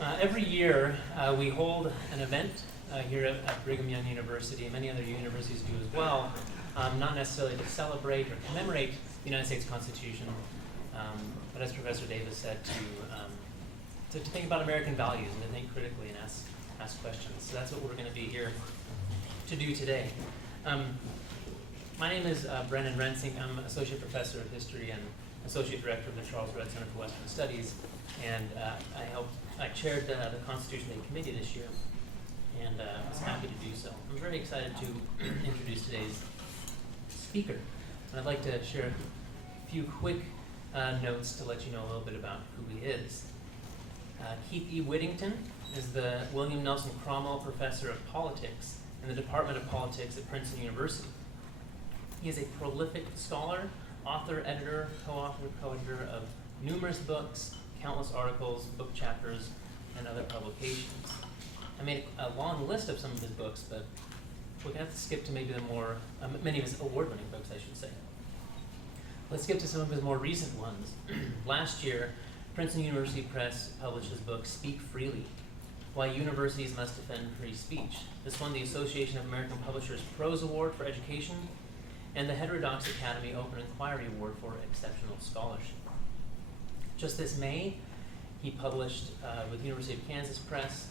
Every year we hold an event here at Brigham Young University, and many other universities do as well, not necessarily to celebrate or commemorate the United States Constitution, but as Professor Davis said, to think about American values and to think critically and ask questions. So that's what we're going to be here to do today. My name is Brennan Rensing. I'm Associate Professor of History and Associate Director of the Charles Rudd Center for Western Studies, and I chaired the Constitution Day Committee this year, and was happy to do so. I'm very excited to introduce today's speaker, and I'd like to share a few quick notes to let you know a little bit about who he is. Keith E. Whittington is the William Nelson Cromwell Professor of Politics in the Department of Politics at Princeton University. He is a prolific scholar, author, editor, co-editor of numerous books, countless articles, book chapters, and other publications. I made a long list of some of his books, but we're going to have to skip to maybe many of his award-winning books, I should say. Let's skip to some of his more recent ones. Last year, Princeton University Press published his book, Speak Freely: Why Universities Must Defend Free Speech. This won the Association of American Publishers Prose Award for Education and the Heterodox Academy Open Inquiry Award for Exceptional Scholarship. Just this May, he published with University of Kansas Press,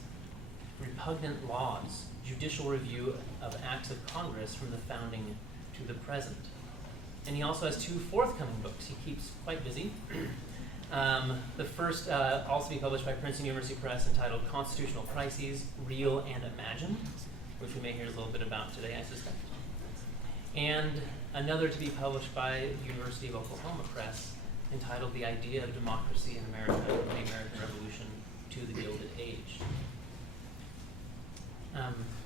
Repugnant Laws: Judicial Review of Acts of Congress from the Founding to the Present. And he also has two forthcoming books. He keeps quite busy. The first, also be published by Princeton University Press, entitled Constitutional Crises, Real and Imagined, which we may hear a little bit about today, I suspect. And another to be published by University of Oklahoma Press, entitled The Idea of Democracy in America, from the American Revolution to the Gilded Age.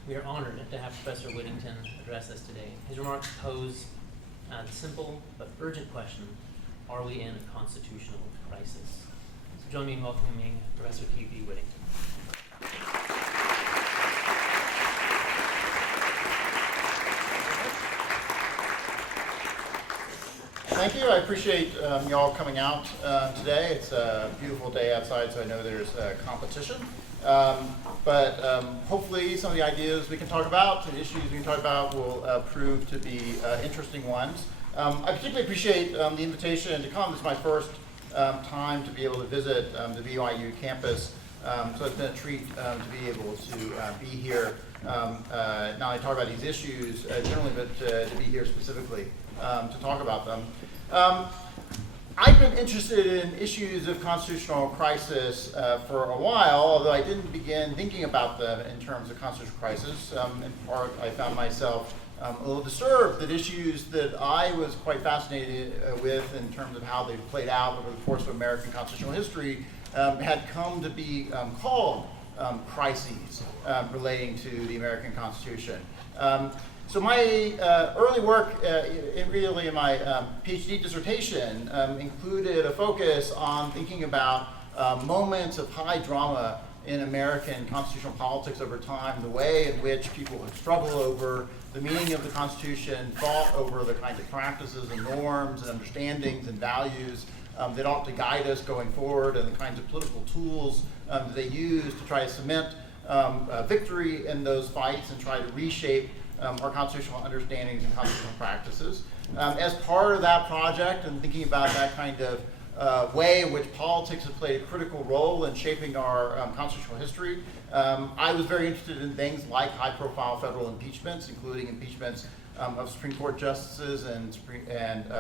We are honored to have Professor Whittington address us today. His remarks pose the simple but urgent question: are we in a constitutional crisis? So join me in welcoming Professor Keith E. Whittington. Thank you. I appreciate y'all coming out today. It's a beautiful day outside, so I know there's competition. But hopefully some of the ideas we can talk about, the issues we can talk about, will prove to be interesting ones. I particularly appreciate the invitation to come. This is my first time to be able to visit the BYU campus, so it's been a treat to be able to be here, not only talk about these issues generally, but to be here specifically to talk about them. I've been interested in issues of constitutional crisis for a while, although I didn't begin thinking about them in terms of constitutional crisis. In part, I found myself a little disturbed that issues that I was quite fascinated with in terms of how they've played out over the course of American constitutional history had come to be called crises relating to the American Constitution. So my early work, really in my PhD dissertation, included a focus on thinking about moments of high drama in American constitutional politics over time, the way in which people have struggled over the meaning of the Constitution, fought over the kinds of practices and norms and understandings and values that ought to guide us going forward, and the kinds of political tools that they use to try to cement victory in those fights and try to reshape our constitutional understandings and constitutional practices. As part of that project and thinking about that kind of way in which politics has played a critical role in shaping our constitutional history, I was very interested in things like high-profile federal impeachments, including impeachments of Supreme Court justices and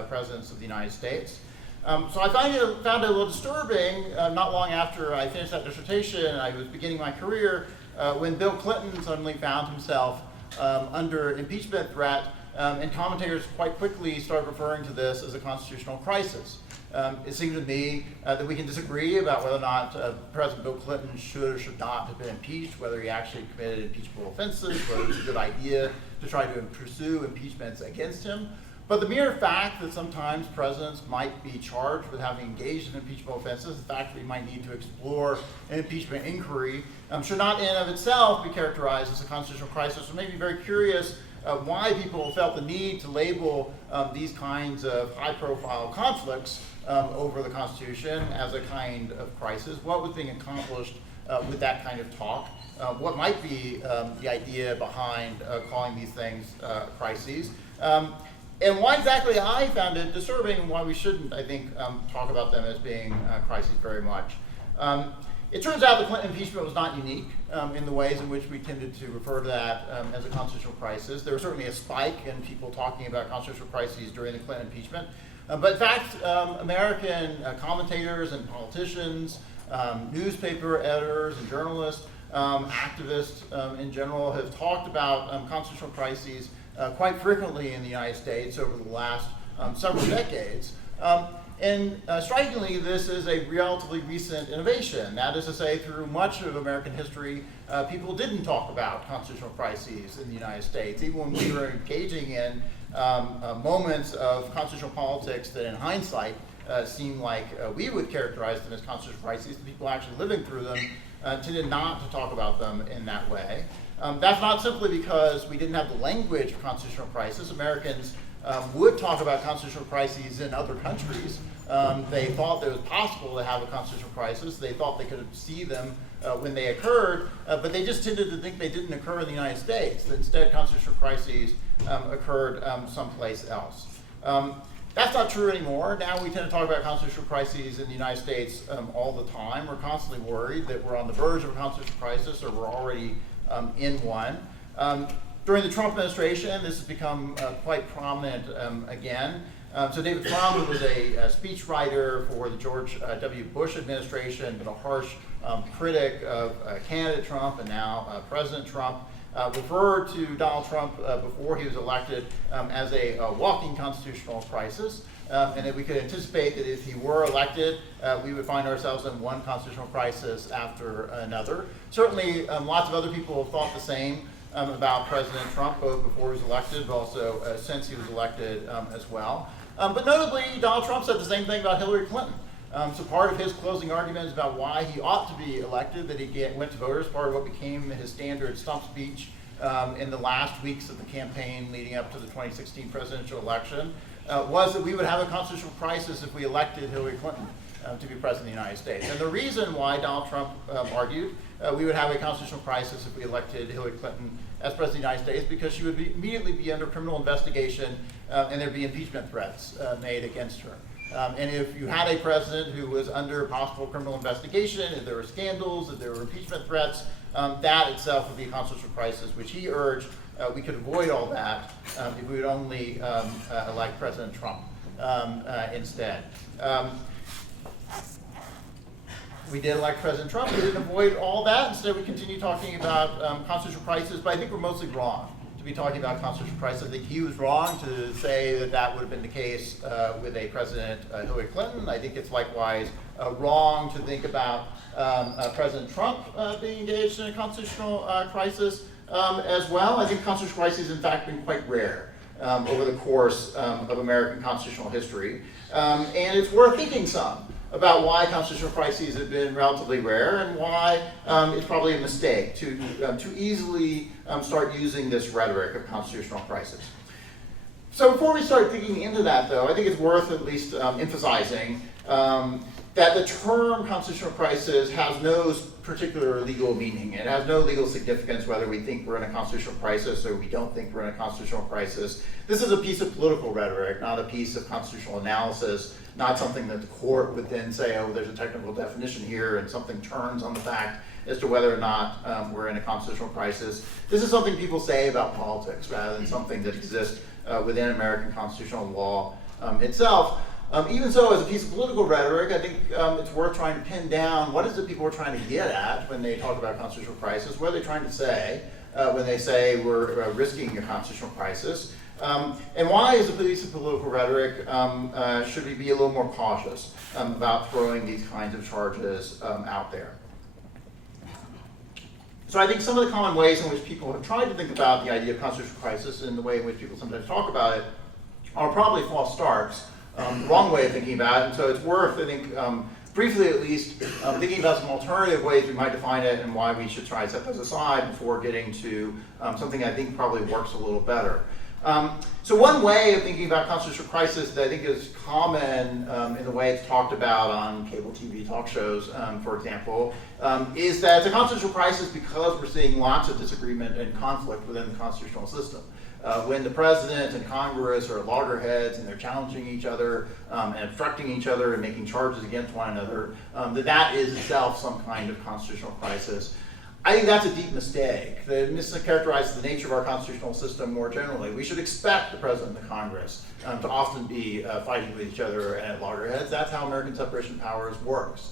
presidents of the United States. So I found it a little disturbing not long after I finished that dissertation. I was beginning my career when Bill Clinton suddenly found himself under impeachment threat, and commentators quite quickly started referring to this as a constitutional crisis. It seemed to me that we can disagree about whether or not President Bill Clinton should or should not have been impeached, whether he actually committed impeachable offenses, whether it was a good idea to try to pursue impeachments against him. But the mere fact that sometimes presidents might be charged with having engaged in impeachable offenses, the fact that we might need to explore an impeachment inquiry, should not in and of itself be characterized as a constitutional crisis. So it made me very curious why people felt the need to label these kinds of high-profile conflicts over the Constitution as a kind of crisis? What was being accomplished with that kind of talk? What might be the idea behind calling these things crises? And why exactly I found it disturbing, and why we shouldn't, I think, talk about them as being crises very much. It turns out the Clinton impeachment was not unique in the ways in which we tended to refer to that as a constitutional crisis. There was certainly a spike in people talking about constitutional crises during the Clinton impeachment. But in fact, American commentators and politicians, newspaper editors and journalists, activists in general have talked about constitutional crises quite frequently in the United States over the last several decades. And strikingly, this is a relatively recent innovation. That is to say, through much of American history, people didn't talk about constitutional crises in the United States. Even when we were engaging in moments of constitutional politics that in hindsight seem like we would characterize them as constitutional crises, the people actually living through them tended not to talk about them in that way. That's not simply because we didn't have the language of constitutional crisis. Americans would talk about constitutional crises in other countries. They thought that it was possible to have a constitutional crisis. They thought they could see them when they occurred, but they just tended to think they didn't occur in the United States. That instead, constitutional crises occurred someplace else. That's not true anymore. Now we tend to talk about constitutional crises in the United States all the time. We're constantly worried that we're on the verge of a constitutional crisis or we're already in one. During the Trump administration, this has become quite prominent again. So David Frum was a speechwriter for the George W. Bush administration, but a harsh critic of candidate Trump and now President Trump. Referred to Donald Trump before he was elected as a walking constitutional crisis, and that we could anticipate that if he were elected, we would find ourselves in one constitutional crisis after another. Certainly, lots of other people have thought the same about President Trump, both before he was elected, but also since he was elected as well. But notably, Donald Trump said the same thing about Hillary Clinton. So part of his closing argument is about why he ought to be elected, that he went to voters, part of what became his standard stump speech in the last weeks of the campaign leading up to the 2016 presidential election, was that we would have a constitutional crisis if we elected Hillary Clinton to be president of the United States. And the reason why Donald Trump argued we would have a constitutional crisis if we elected Hillary Clinton as president of the United States, because she would immediately be under criminal investigation and there'd be impeachment threats made against her. And if you had a president who was under possible criminal investigation, if there were scandals, if there were impeachment threats, that itself would be a constitutional crisis, which he urged we could avoid all that if we would only elect President Trump instead. We did elect President Trump. We didn't avoid all that. Instead, we continue talking about constitutional crisis, but I think we're mostly wrong to be talking about constitutional crisis. I think he was wrong to say that that would have been the case with a President Hillary Clinton. I think it's likewise wrong to think about President Trump being engaged in a constitutional crisis as well. I think constitutional crises, in fact, been quite rare over the course of American constitutional history. And it's worth thinking some about why constitutional crises have been relatively rare and why it's probably a mistake to easily start using this rhetoric of constitutional crisis. So before we start digging into that, though, I think it's worth at least emphasizing that the term constitutional crisis has no particular legal meaning. It has no legal significance whether we think we're in a constitutional crisis or we don't think we're in a constitutional crisis. This is a piece of political rhetoric, not a piece of constitutional analysis, not something that the court would then say, oh, there's a technical definition here, and something turns on the fact as to whether or not we're in a constitutional crisis. This is something people say about politics rather than something that exists within American constitutional law itself. Even so, as a piece of political rhetoric, I think it's worth trying to pin down what is it people are trying to get at when they talk about constitutional crisis. What are they trying to say when they say we're risking a constitutional crisis? And why, as a piece of political rhetoric, should we be a little more cautious about throwing these kinds of charges out there? So I think some of the common ways in which people have tried to think about the idea of constitutional crisis and the way in which people sometimes talk about it are probably false starts. The wrong way of thinking about it, and so it's worth, I think, briefly at least, thinking about some alternative ways we might define it and why we should try to set those aside before getting to something I think probably works a little better. So one way of thinking about constitutional crisis that I think is common in the way it's talked about on cable TV talk shows, for example, is that it's a constitutional crisis because we're seeing lots of disagreement and conflict within the constitutional system. When the president and Congress are at loggerheads and they're challenging each other and obstructing each other and making charges against one another, that is itself some kind of constitutional crisis. I think that's a deep mistake. That mischaracterizes the nature of our constitutional system more generally. We should expect the president and the Congress to often be fighting with each other at loggerheads. That's how American separation of powers works.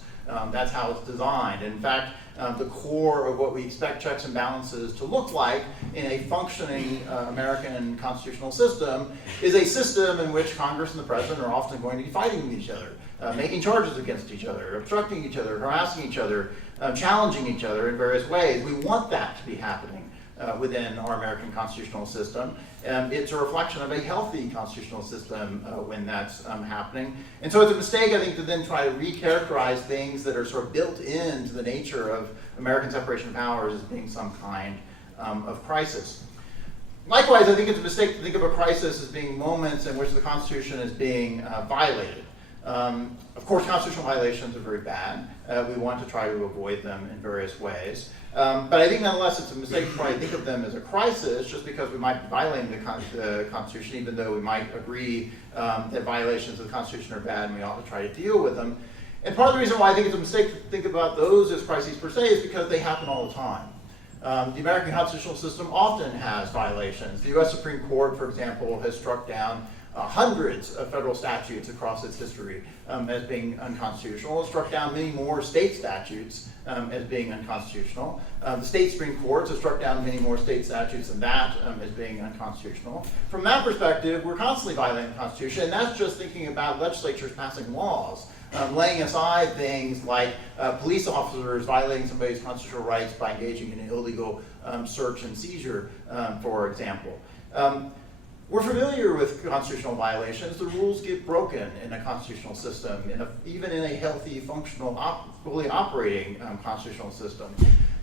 That's how it's designed. In fact, the core of what we expect checks and balances to look like in a functioning American constitutional system is a system in which Congress and the president are often going to be fighting with each other, making charges against each other, obstructing each other, harassing each other, challenging each other in various ways. We want that to be happening within our American constitutional system. It's a reflection of a healthy constitutional system when that's happening. And so it's a mistake, I think, to then try to recharacterize things that are sort of built into the nature of American separation of powers as being some kind of crisis. Likewise, I think it's a mistake to think of a crisis as being moments in which the Constitution is being violated. Of course, constitutional violations are very bad. We want to try to avoid them in various ways. But I think nonetheless it's a mistake to probably think of them as a crisis just because we might be violating the Constitution, even though we might agree that violations of the Constitution are bad and we ought to try to deal with them. And part of the reason why I think it's a mistake to think about those as crises per se is because they happen all the time. The American constitutional system often has violations. The U.S. Supreme Court, for example, has struck down hundreds of federal statutes across its history as being unconstitutional. It struck down many more state statutes as being unconstitutional. The state Supreme Courts have struck down many more state statutes than that as being unconstitutional. From that perspective, we're constantly violating the Constitution, and that's just thinking about legislatures passing laws, laying aside things like police officers violating somebody's constitutional rights by engaging in an illegal search and seizure, for example. We're familiar with constitutional violations. The rules get broken in a constitutional system, even in a healthy, functional, fully operating constitutional system.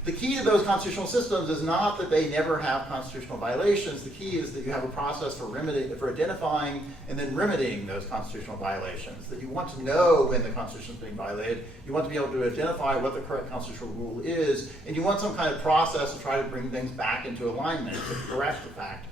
The key to those constitutional systems is not that they never have constitutional violations. The key is that you have a process for identifying and then remedying those constitutional violations. That you want to know when the Constitution is being violated. You want to be able to identify what the correct constitutional rule is, and you want some kind of process to try to bring things back into alignment to correct the fact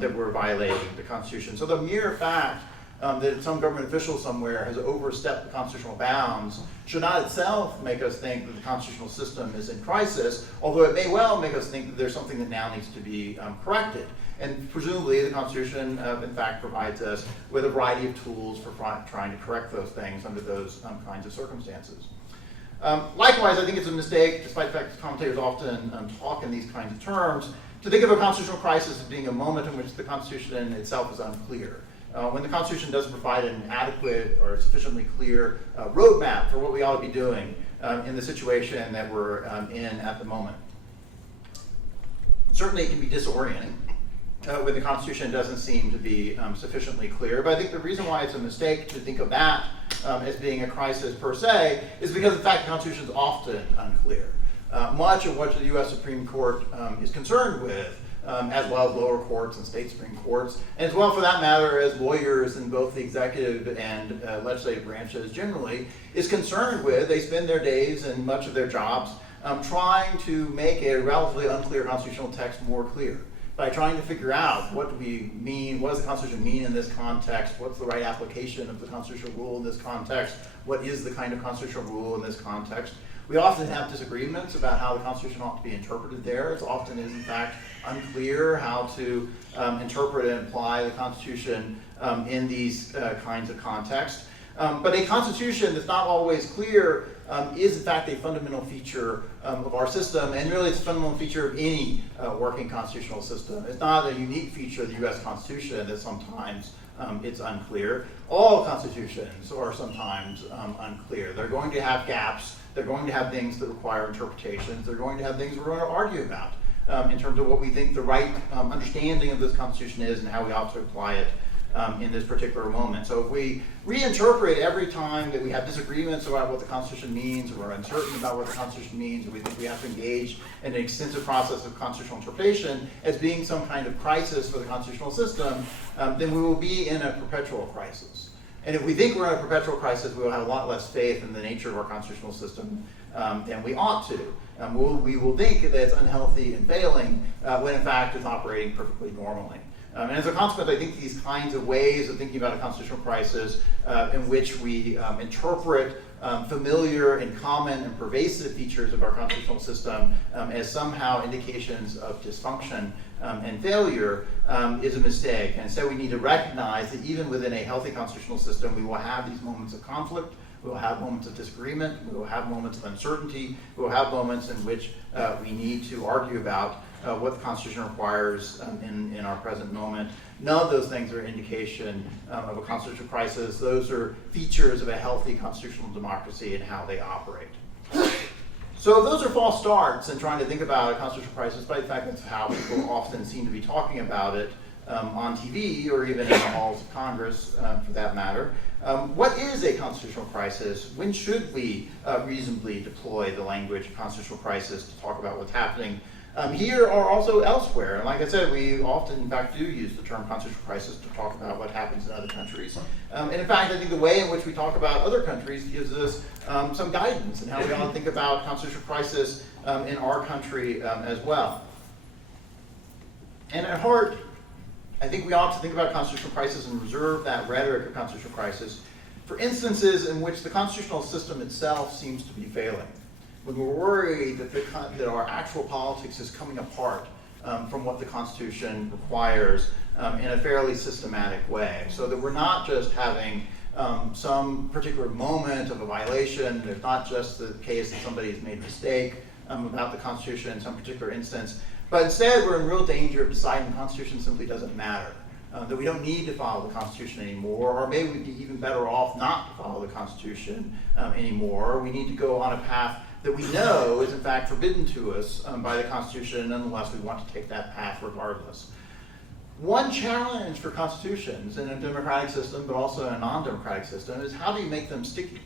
that we're violating the Constitution. So the mere fact that some government official somewhere has overstepped the constitutional bounds should not itself make us think that the constitutional system is in crisis, although it may well make us think that there's something that now needs to be corrected. And presumably the Constitution, in fact, provides us with a variety of tools for trying to correct those things under those kinds of circumstances. Likewise, I think it's a mistake, despite the fact that commentators often talk in these kinds of terms, to think of a constitutional crisis as being a moment in which the Constitution itself is unclear. When the Constitution doesn't provide an adequate or sufficiently clear roadmap for what we ought to be doing in the situation that we're in at the moment. Certainly it can be disorienting when the Constitution doesn't seem to be sufficiently clear, but I think the reason why it's a mistake to think of that as being a crisis per se is because in fact the Constitution is often unclear. Much of what the U.S. Supreme Court is concerned with, as well as lower courts and state Supreme Courts, and as well for that matter as lawyers in both the executive and legislative branches generally, is concerned with. They spend their days and much of their jobs trying to make a relatively unclear constitutional text more clear by trying to figure out what do we mean, what does the Constitution mean in this context, what's the right application of the constitutional rule in this context, what is the kind of constitutional rule in this context. We often have disagreements about how the Constitution ought to be interpreted there. It often is, in fact, unclear how to interpret and apply the Constitution in these kinds of contexts. But a Constitution that's not always clear is, in fact, a fundamental feature of our system, and really it's a fundamental feature of any working constitutional system. It's not a unique feature of the U.S. Constitution that sometimes it's unclear. All constitutions are sometimes unclear. They're going to have gaps. They're going to have things that require interpretations. They're going to have things we're going to argue about in terms of what we think the right understanding of this Constitution is and how we ought to apply it in this particular moment. So if we reinterpret every time that we have disagreements about what the Constitution means, or we're uncertain about what the Constitution means, or we think we have to engage in an extensive process of constitutional interpretation as being some kind of crisis for the constitutional system, then we will be in a perpetual crisis. And if we think we're in a perpetual crisis, we will have a lot less faith in the nature of our constitutional system than we ought to. We will think that it's unhealthy and failing when in fact it's operating perfectly normally. And as a consequence, I think these kinds of ways of thinking about a constitutional crisis in which we interpret familiar and common and pervasive features of our constitutional system as somehow indications of dysfunction and failure is a mistake. And so we need to recognize that even within a healthy constitutional system, we will have these moments of conflict, we will have moments of disagreement, we will have moments of uncertainty, we will have moments in which we need to argue about what the Constitution requires in our present moment. None of those things are an indication of a constitutional crisis. Those are features of a healthy constitutional democracy and how they operate. So if those are false starts in trying to think about a constitutional crisis, despite the fact that's how people often seem to be talking about it on TV or even in the halls of Congress for that matter, what is a constitutional crisis? When should we reasonably deploy the language of constitutional crisis to talk about what's happening here or also elsewhere? And like I said, we often, in fact, do use the term constitutional crisis to talk about what happens in other countries. And in fact, I think the way in which we talk about other countries gives us some guidance in how we ought to think about constitutional crisis in our country as well. And at heart, I think we ought to think about constitutional crisis and reserve that rhetoric of constitutional crisis for instances in which the constitutional system itself seems to be failing. When we're worried that our actual politics is coming apart from what the Constitution requires in a fairly systematic way, so that we're not just having some particular moment of a violation. There's not just the case that somebody has made a mistake about the Constitution in some particular instance, but instead we're in real danger of deciding the Constitution simply doesn't matter, that we don't need to follow the Constitution anymore, or maybe we'd be even better off not to follow the Constitution anymore. We need to go on a path that we know is in fact forbidden to us by the Constitution, and nonetheless we want to take that path regardless. One challenge for constitutions in a democratic system, but also in a non-democratic system, is how do you make them sticky?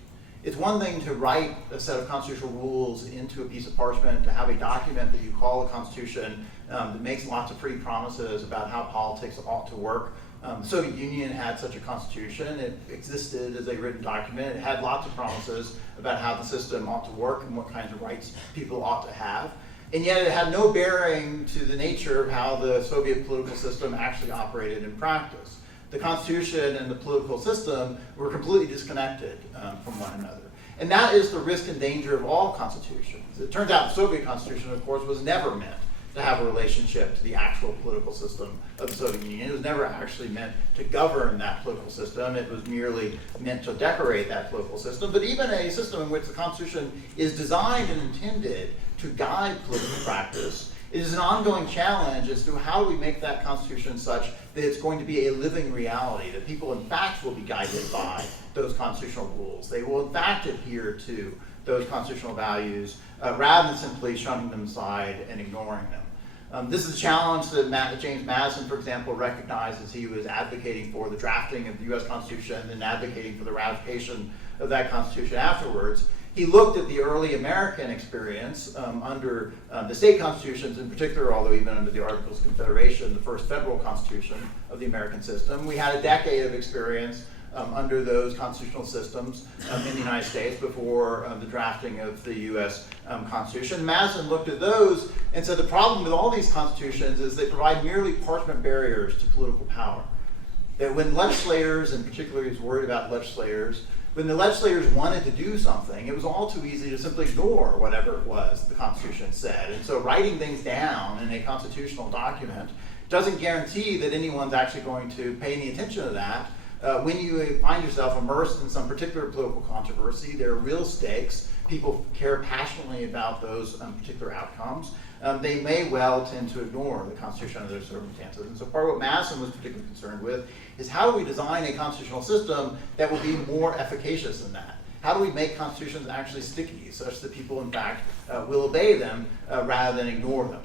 It's one thing to write a set of constitutional rules into a piece of parchment, to have a document that you call a constitution that makes lots of pretty promises about how politics ought to work. The Soviet Union had such a constitution. It existed as a written document. It had lots of promises about how the system ought to work and what kinds of rights people ought to have. And yet it had no bearing to the nature of how the Soviet political system actually operated in practice. The Constitution and the political system were completely disconnected from one another. And that is the risk and danger of all constitutions. It turns out the Soviet Constitution, of course, was never meant to have a relationship to the actual political system of the Soviet Union. It was never actually meant to govern that political system. It was merely meant to decorate that political system. But even a system in which the Constitution is designed and intended to guide political practice, it is an ongoing challenge as to how do we make that Constitution such that it's going to be a living reality, that people in fact will be guided by those constitutional rules. They will in fact adhere to those constitutional values rather than simply shunning them aside and ignoring them. This is a challenge that James Madison, for example, recognized as he was advocating for the drafting of the US Constitution and advocating for the ratification of that Constitution afterwards. He looked at the early American experience under the state constitutions in particular, although even under the Articles of Confederation, the first federal constitution of the American system. We had a decade of experience under those constitutional systems in the United States before the drafting of the US Constitution. Madison looked at those and said the problem with all these constitutions is they provide merely parchment barriers to political power. That when legislators, and particularly he's worried about legislators, when the legislators wanted to do something, it was all too easy to simply ignore whatever it was the Constitution said. And so writing things down in a constitutional document doesn't guarantee that anyone's actually going to pay any attention to that. When you find yourself immersed in some particular political controversy, there are real stakes. People care passionately about those particular outcomes. They may well tend to ignore the Constitution under those circumstances. And so part of what Madison was particularly concerned with is how do we design a constitutional system that will be more efficacious than that? How do we make constitutions actually sticky such that people in fact will obey them rather than ignore them?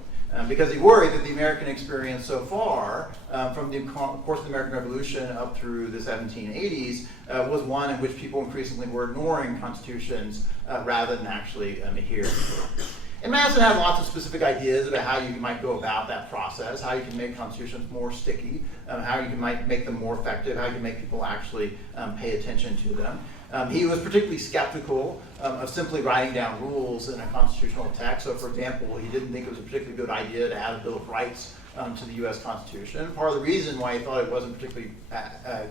because he worried that the American experience so far, from the course of the American Revolution up through the 1780s, was one in which people increasingly were ignoring constitutions rather than actually adhering to it. And Madison had lots of specific ideas about how you might go about that process, how you can make constitutions more sticky, how you might make them more effective, how you can make people actually pay attention to them. He was particularly skeptical of simply writing down rules in a constitutional text. So, for example, he didn't think it was a particularly good idea to add a Bill of Rights to the U.S. Constitution. Part of the reason why he thought it wasn't particularly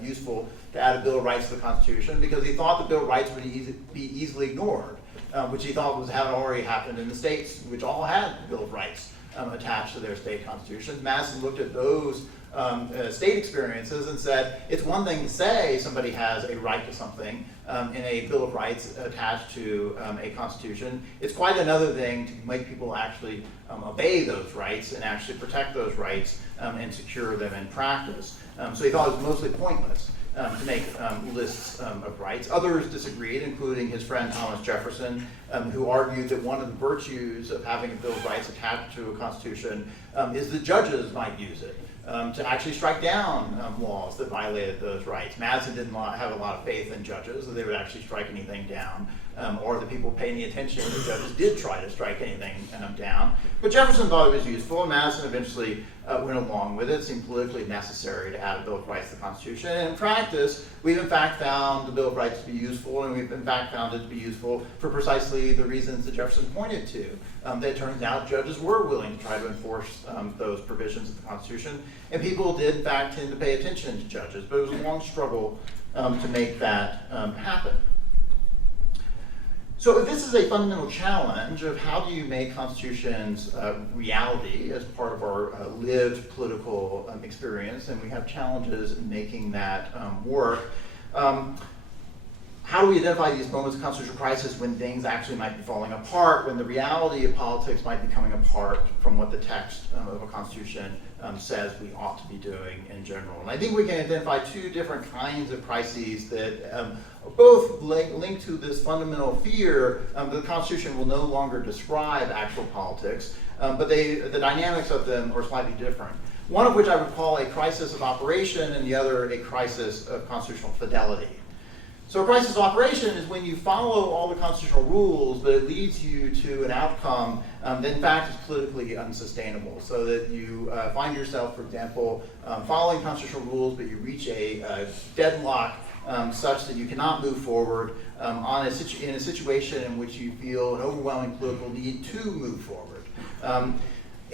useful to add a Bill of Rights to the Constitution, because he thought the Bill of Rights would be easily ignored, which he thought had already happened in the states, which all had the Bill of Rights attached to their state constitutions. Madison looked at those state experiences and said, it's one thing to say somebody has a right to something in a Bill of Rights attached to a constitution. It's quite another thing to make people actually obey those rights and actually protect those rights and secure them in practice. So he thought it was mostly pointless to make lists of rights. Others disagreed, including his friend Thomas Jefferson, who argued that one of the virtues of having a Bill of Rights attached to a constitution is that judges might use it to actually strike down laws that violated those rights. Madison didn't have a lot of faith in judges, that they would actually strike anything down, or that people pay any attention if judges did try to strike anything down. But Jefferson thought it was useful, and Madison eventually went along with it. It seemed politically necessary to add a Bill of Rights to the Constitution. And in practice, we've in fact found the Bill of Rights to be useful, and we've in fact found it to be useful for precisely the reasons that Jefferson pointed to. That it turns out judges were willing to try to enforce those provisions of the Constitution, and people did in fact tend to pay attention to judges, but it was a long struggle to make that happen. So if this is a fundamental challenge of how do you make constitutions reality as part of our lived political experience, and we have challenges in making that work, how do we identify these moments of constitutional crisis when things actually might be falling apart, when the reality of politics might be coming apart from what the text of a constitution says we ought to be doing in general? And I think we can identify two different kinds of crises that both link to this fundamental fear that the Constitution will no longer describe actual politics, but the dynamics of them are slightly different. One of which I would call a crisis of operation, and the other a crisis of constitutional fidelity. So a crisis of operation is when you follow all the constitutional rules, but it leads you to an outcome that in fact is politically unsustainable. So that you find yourself, for example, following constitutional rules, but you reach a deadlock such that you cannot move forward in a situation in which you feel an overwhelming political need to move forward.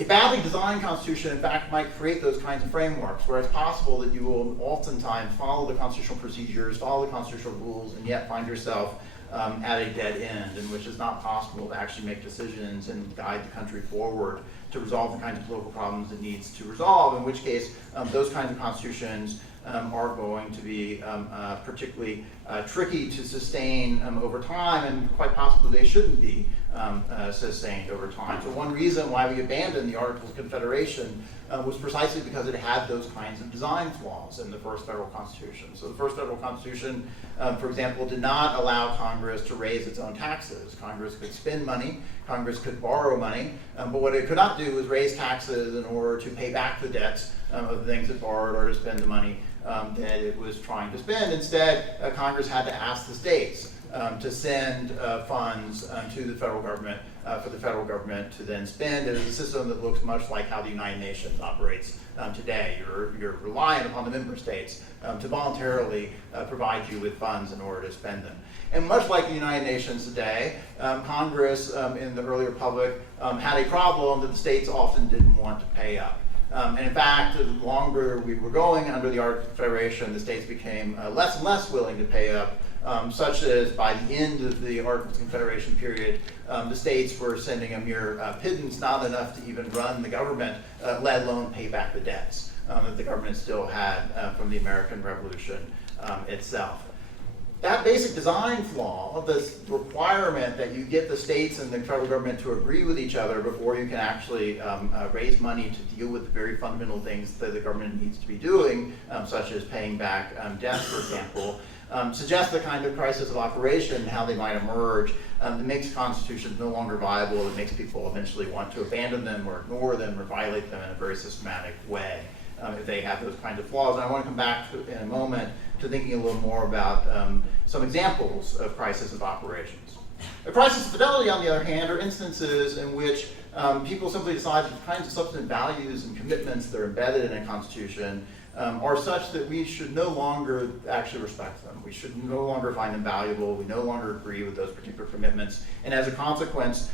A badly designed constitution, in fact, might create those kinds of frameworks where it's possible that you will oftentimes follow the constitutional procedures, follow the constitutional rules, and yet find yourself at a dead end in which it's not possible to actually make decisions and guide the country forward to resolve the kinds of political problems it needs to resolve, in which case those kinds of constitutions are going to be particularly tricky to sustain over time, and quite possibly they shouldn't be sustained over time. So one reason why we abandoned the Articles of Confederation was precisely because it had those kinds of design flaws in the first federal constitution. So the first federal constitution, for example, did not allow Congress to raise its own taxes. Congress could spend money, Congress could borrow money, but what it could not do was raise taxes in order to pay back the debts of the things it borrowed or to spend the money that it was trying to spend. Instead, Congress had to ask the states to send funds to the federal government for the federal government to then spend. It is a system that looks much like how the United Nations operates today. You're reliant upon the member states to voluntarily provide you with funds in order to spend them. And much like the United Nations today, Congress in the early republic had a problem that the states often didn't want to pay up. And in fact, the longer we were going under the Articles of Confederation, the states became less and less willing to pay up, such as by the end of the Articles of Confederation period, the states were sending a mere pittance, not enough to even run the government, let alone pay back the debts that the government still had from the American Revolution itself. that basic design flaw, this requirement that you get the states and the federal government to agree with each other before you can actually raise money to deal with the very fundamental things that the government needs to be doing, such as paying back debt, for example, suggests the kind of crisis of operation, how they might emerge, that makes constitutions no longer viable, that makes people eventually want to abandon them or ignore them or violate them in a very systematic way if they have those kinds of flaws. And I want to come back to, in a moment, to thinking a little more about some examples of crisis of operations. A crisis of fidelity, on the other hand, are instances in which people simply decide that the kinds of substantive values and commitments that are embedded in a constitution are such that we should no longer actually respect them. We should no longer find them valuable. We no longer agree with those particular commitments. And as a consequence,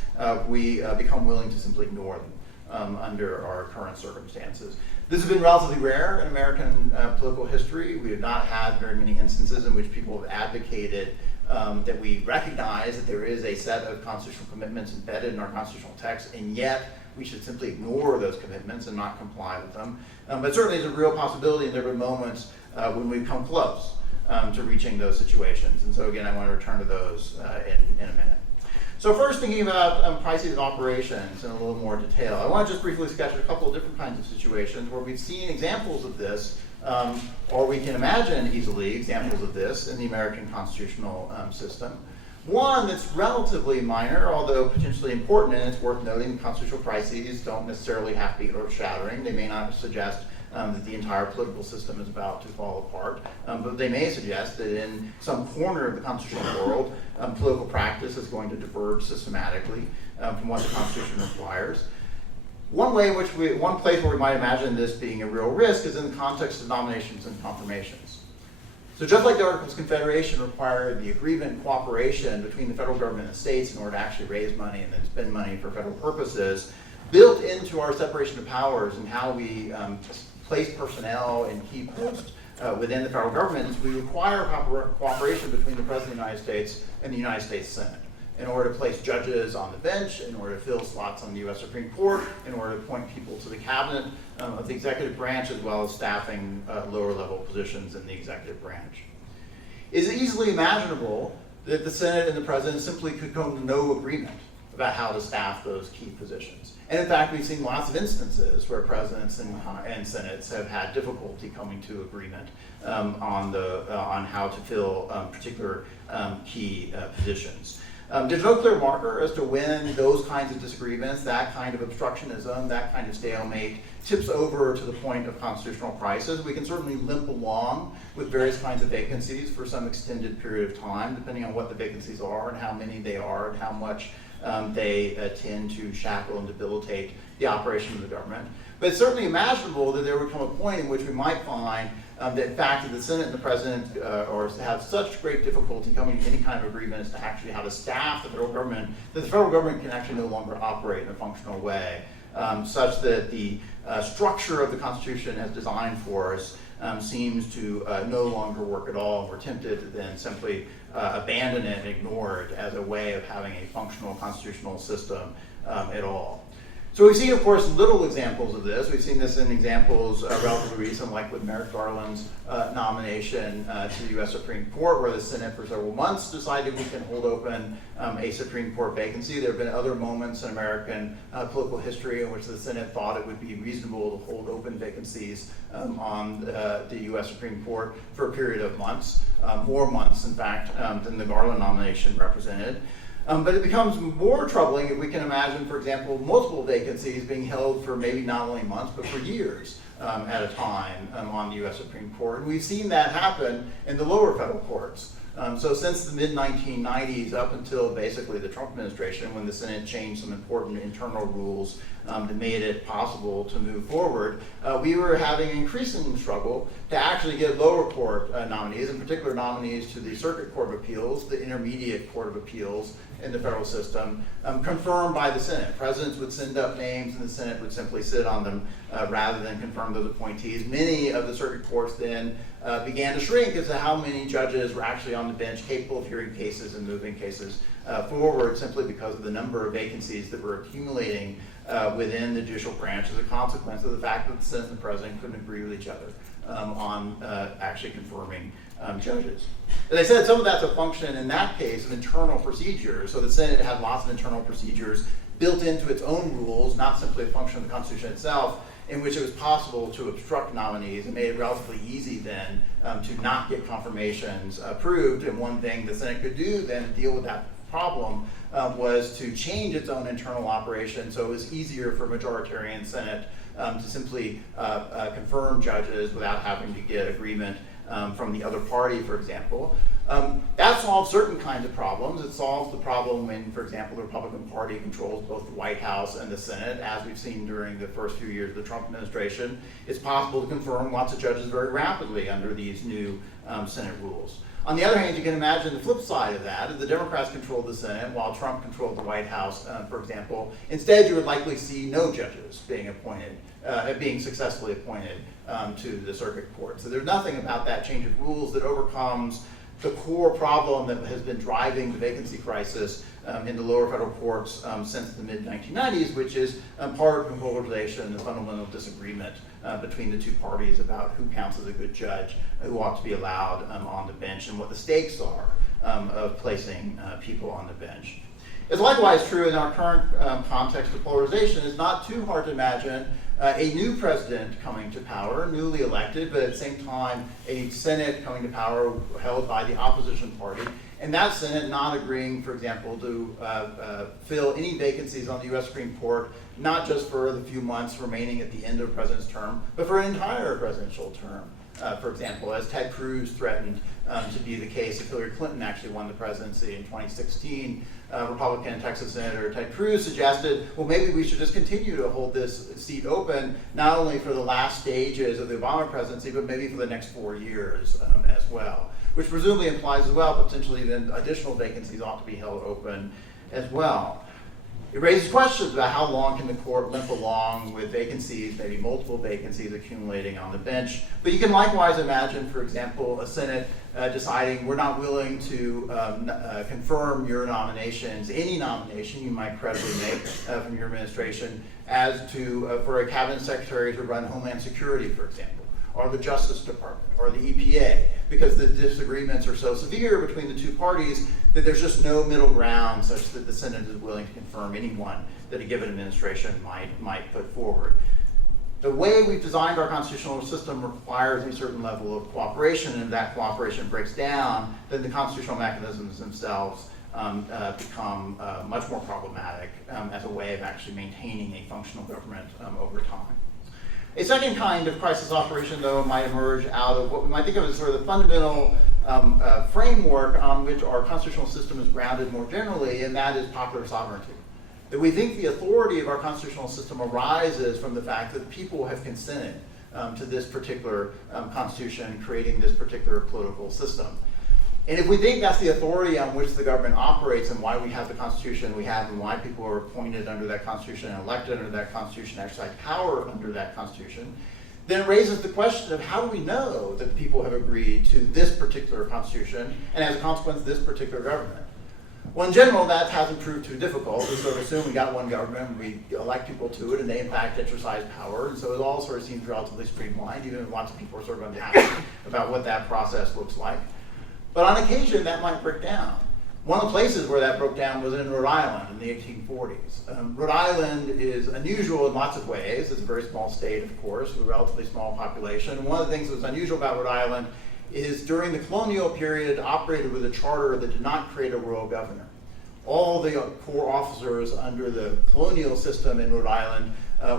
we become willing to simply ignore them under our current circumstances. This has been relatively rare in American political history. We have not had very many instances in which people have advocated that we recognize that there is a set of constitutional commitments embedded in our constitutional text, and yet we should simply ignore those commitments and not comply with them. But certainly there's a real possibility, and there have been moments when we've come close to reaching those situations. And so again, I want to return to those in a minute. So first, thinking about crises of operations in a little more detail, I want to just briefly sketch a couple of different kinds of situations where we've seen examples of this, or we can imagine easily examples of this in the American constitutional system. One that's relatively minor, although potentially important, and it's worth noting, constitutional crises don't necessarily have to be earth-shattering. They may not suggest that the entire political system is about to fall apart, but they may suggest that in some corner of the constitutional world, political practice is going to diverge systematically from what the Constitution requires. One place where we might imagine this being a real risk is in the context of nominations and confirmations. So just like the Articles of Confederation required the agreement and cooperation between the federal government and the states in order to actually raise money and then spend money for federal purposes, built into our separation of powers and how we place personnel in key posts within the federal government is we require cooperation between the President of the United States and the United States Senate in order to place judges on the bench, in order to fill slots on the U.S. Supreme Court, in order to appoint people to the cabinet of the executive branch, as well as staffing lower level positions in the executive branch. It is easily imaginable that the Senate and the President simply could come to no agreement about how to staff those key positions. And in fact, we've seen lots of instances where presidents and senates have had difficulty coming to agreement on how to fill particular key positions. There's no clear marker as to when those kinds of disagreements, that kind of obstructionism, that kind of stalemate tips over to the point of constitutional crisis. We can certainly limp along with various kinds of vacancies for some extended period of time, depending on what the vacancies are and how many they are and how much they tend to shackle and debilitate the operation of the government. But it's certainly imaginable that there would come a point in which we might find that in fact the Senate and the President have such great difficulty coming to any kind of agreement as to actually how to staff the federal government, that the federal government can actually no longer operate in a functional way, such that the structure of the Constitution as designed for us seems to no longer work at all. We're tempted to then simply abandon it and ignore it as a way of having a functional constitutional system at all. So we've seen, of course, little examples of this. We've seen this in examples relatively recent, like with Merrick Garland's nomination to the U.S. Supreme Court, where the Senate for several months decided we can hold open a Supreme Court vacancy. There have been other moments in American political history in which the Senate thought it would be reasonable to hold open vacancies on the U.S. Supreme Court for a period of months, more months, in fact, than the Garland nomination represented. But it becomes more troubling if we can imagine, for example, multiple vacancies being held for maybe not only months, but for years at a time on the U.S. Supreme Court. And we've seen that happen in the lower federal courts. So since the mid-1990s up until basically the Trump administration, when the Senate changed some important internal rules that made it possible to move forward, we were having an increasing struggle to actually get lower court nominees, in particular nominees to the Circuit Court of Appeals, the Intermediate Court of Appeals in the federal system, confirmed by the Senate. Presidents would send up names and the Senate would simply sit on them rather than confirm those appointees. Many of the circuit courts then began to shrink as to how many judges were actually on the bench capable of hearing cases and moving cases forward, simply because of the number of vacancies that were accumulating within the judicial branch as a consequence of the fact that the Senate and the President couldn't agree with each other on actually confirming judges. As I said, some of that's a function, in that case, of internal procedures. So the Senate had lots of internal procedures built into its own rules, not simply a function of the Constitution itself, in which it was possible to obstruct nominees and made it relatively easy then to not get confirmations approved. And one thing the Senate could do then to deal with that problem was to change its own internal operation so it was easier for majoritarian Senate to simply confirm judges without having to get agreement from the other party, for example. That solves certain kinds of problems. It solves the problem when, for example, the Republican Party controls both the White House and the Senate, as we've seen during the first few years of the Trump administration. It's possible to confirm lots of judges very rapidly under these new Senate rules. On the other hand, you can imagine the flip side of that. If the Democrats controlled the Senate while Trump controlled the White House, for example, instead you would likely see no judges being appointed, being successfully appointed to the circuit court. So there's nothing about that change of rules that overcomes the core problem that has been driving the vacancy crisis in the lower federal courts since the mid-1990s, which is part of polarization and fundamental disagreement between the two parties about who counts as a good judge, who ought to be allowed on the bench, and what the stakes are of placing people on the bench. It's likewise true in our current context of polarization. It's not too hard to imagine a new president coming to power, newly elected, but at the same time a Senate coming to power held by the opposition party, and that Senate not agreeing, for example, to fill any vacancies on the U.S. Supreme Court, not just for the few months remaining at the end of a president's term, but for an entire presidential term. For example, as Ted Cruz threatened to be the case if Hillary Clinton actually won the presidency in 2016, Republican Texas Senator Ted Cruz suggested, well, maybe we should just continue to hold this seat open, not only for the last stages of the Obama presidency, but maybe for the next 4 years as well, which presumably implies as well potentially then additional vacancies ought to be held open as well. It raises questions about how long can the court limp along with vacancies, maybe multiple vacancies accumulating on the bench. But you can likewise imagine, for example, a Senate deciding we're not willing to confirm your nominations, any nomination you might credibly make from your administration, as to for a cabinet secretary to run Homeland Security, for example, or the Justice Department, or the EPA, because the disagreements are so severe between the two parties that there's just no middle ground such that the Senate is willing to confirm anyone that a given administration might put forward. The way we've designed our constitutional system requires a certain level of cooperation, and if that cooperation breaks down, then the constitutional mechanisms themselves become much more problematic as a way of actually maintaining a functional government over time. A second kind of crisis operation, though, might emerge out of what we might think of as sort of the fundamental framework on which our constitutional system is grounded more generally, and that is popular sovereignty. That we think the authority of our constitutional system arises from the fact that people have consented to this particular constitution, creating this particular political system. And if we think that's the authority on which the government operates and why we have the Constitution we have and why people are appointed under that Constitution and elected under that Constitution, exercise power under that Constitution, then it raises the question of how do we know that people have agreed to this particular Constitution and as a consequence this particular government? Well, in general, that hasn't proved too difficult. We sort of assume we got one government, we elect people to it, and they in fact exercise power, and so it all sort of seems relatively streamlined, even if lots of people are sort of unhappy about what that process looks like. But on occasion, that might break down. One of the places where that broke down was in Rhode Island in the 1840s. Rhode Island is unusual in lots of ways. It's a very small state, of course, with a relatively small population. And one of the things that was unusual about Rhode Island is during the colonial period, it operated with a charter that did not create a royal governor. All the core officers under the colonial system in Rhode Island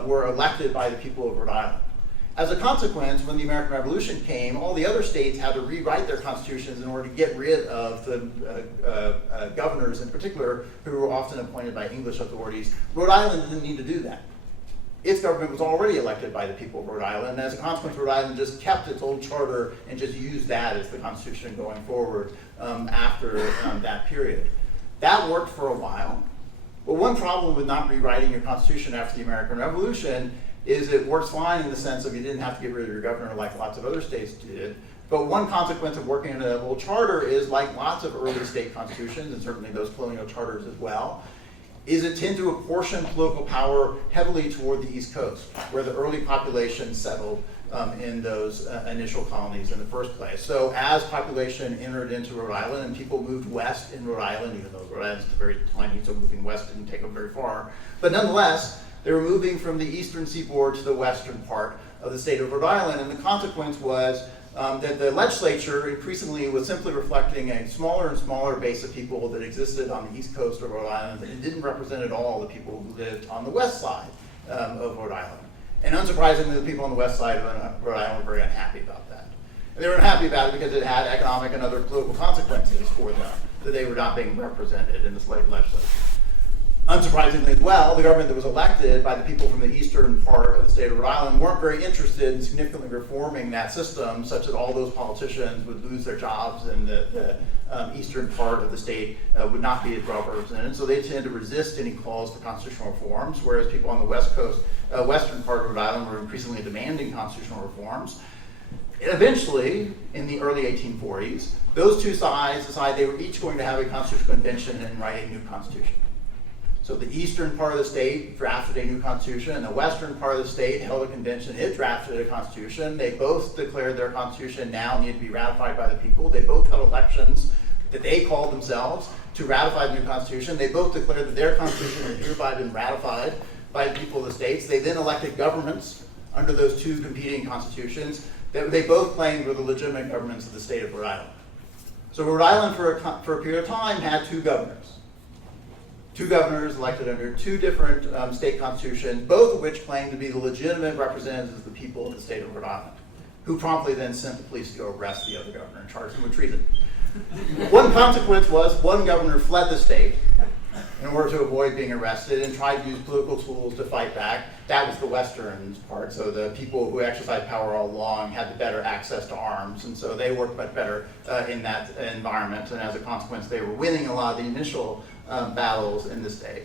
were elected by the people of Rhode Island. As a consequence, when the American Revolution came, all the other states had to rewrite their constitutions in order to get rid of the governors in particular, who were often appointed by English authorities. Rhode Island didn't need to do that. Its government was already elected by the people of Rhode Island, and as a consequence, Rhode Island just kept its old charter and just used that as the constitution going forward after that period. That worked for a while, but one problem with not rewriting your constitution after the American Revolution is it works fine in the sense of you didn't have to get rid of your governor like lots of other states did. But one consequence of working under that old charter is, like lots of early state constitutions, and certainly those colonial charters as well, is it tend to apportion political power heavily toward the East Coast, where the early population settled in those initial colonies in the first place. So as population entered into Rhode Island and people moved west in Rhode Island, even though Rhode Island's very tiny, so moving west didn't take them very far, but nonetheless, they were moving from the eastern seaboard to the western part of the state of Rhode Island, and the consequence was that the legislature increasingly was simply reflecting a smaller and smaller base of people that existed on the east coast of Rhode Island, and it didn't represent at all the people who lived on the west side of Rhode Island. And unsurprisingly, the people on the west side of Rhode Island were very unhappy about that. And they were unhappy about it because it had economic and other political consequences for them, that they were not being represented in the state legislature. Unsurprisingly as well, the government that was elected by the people from the eastern part of the state of Rhode Island weren't very interested in significantly reforming that system such that all those politicians would lose their jobs and the eastern part of the state would not be as well represented. So they tended to resist any calls for constitutional reforms, whereas people on the west coast, western part of Rhode Island were increasingly demanding constitutional reforms. And eventually, in the early 1840s, those two sides decided they were each going to have a constitutional convention and write a new constitution. So the eastern part of the state drafted a new constitution, and the western part of the state held a convention. It drafted a constitution. They both declared their constitution now needed to be ratified by the people. They both held elections that they called themselves to ratify the new constitution. They both declared that their constitution had hereby been ratified by the people of the states. They then elected governments under those two competing constitutions that they both claimed were the legitimate governments of the state of Rhode Island. So Rhode Island, for a period of time, had two governors. Two governors elected under two different state constitutions, both of which claimed to be the legitimate representatives of the people of the state of Rhode Island, who promptly then sent the police to go arrest the other governor and charge him with treason. One consequence was one governor fled the state in order to avoid being arrested and tried to use political tools to fight back. That was the western part, so the people who exercised power all along had the better access to arms, and so they worked much better in that environment, and as a consequence they were winning a lot of the initial battles in the state.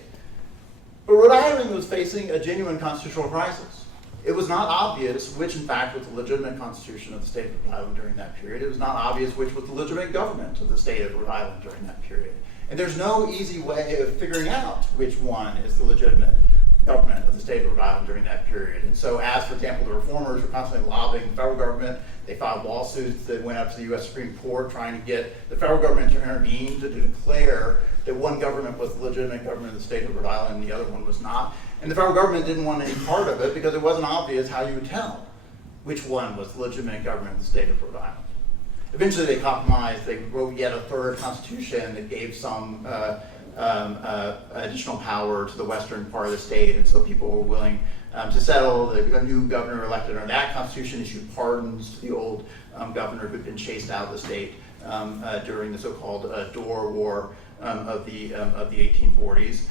But Rhode Island was facing a genuine constitutional crisis. It was not obvious which, in fact, was the legitimate constitution of the state of Rhode Island during that period. It was not obvious which was the legitimate government of the state of Rhode Island during that period. And there's no easy way of figuring out which one is the legitimate government of the state of Rhode Island during that period. And so as, for example, the reformers were constantly lobbying the federal government, they filed lawsuits that went up to the U.S. Supreme Court trying to get the federal government to intervene to declare that one government was the legitimate government of the state of Rhode Island and the other one was not. And the federal government didn't want any part of it because it wasn't obvious how you would tell which one was the legitimate government of the state of Rhode Island. Eventually they compromised. They wrote yet a third constitution that gave some additional power to the western part of the state, and so people were willing to settle. The new governor elected under that constitution issued pardons to the old governor who had been chased out of the state during the so-called Dorr War of the 1840s.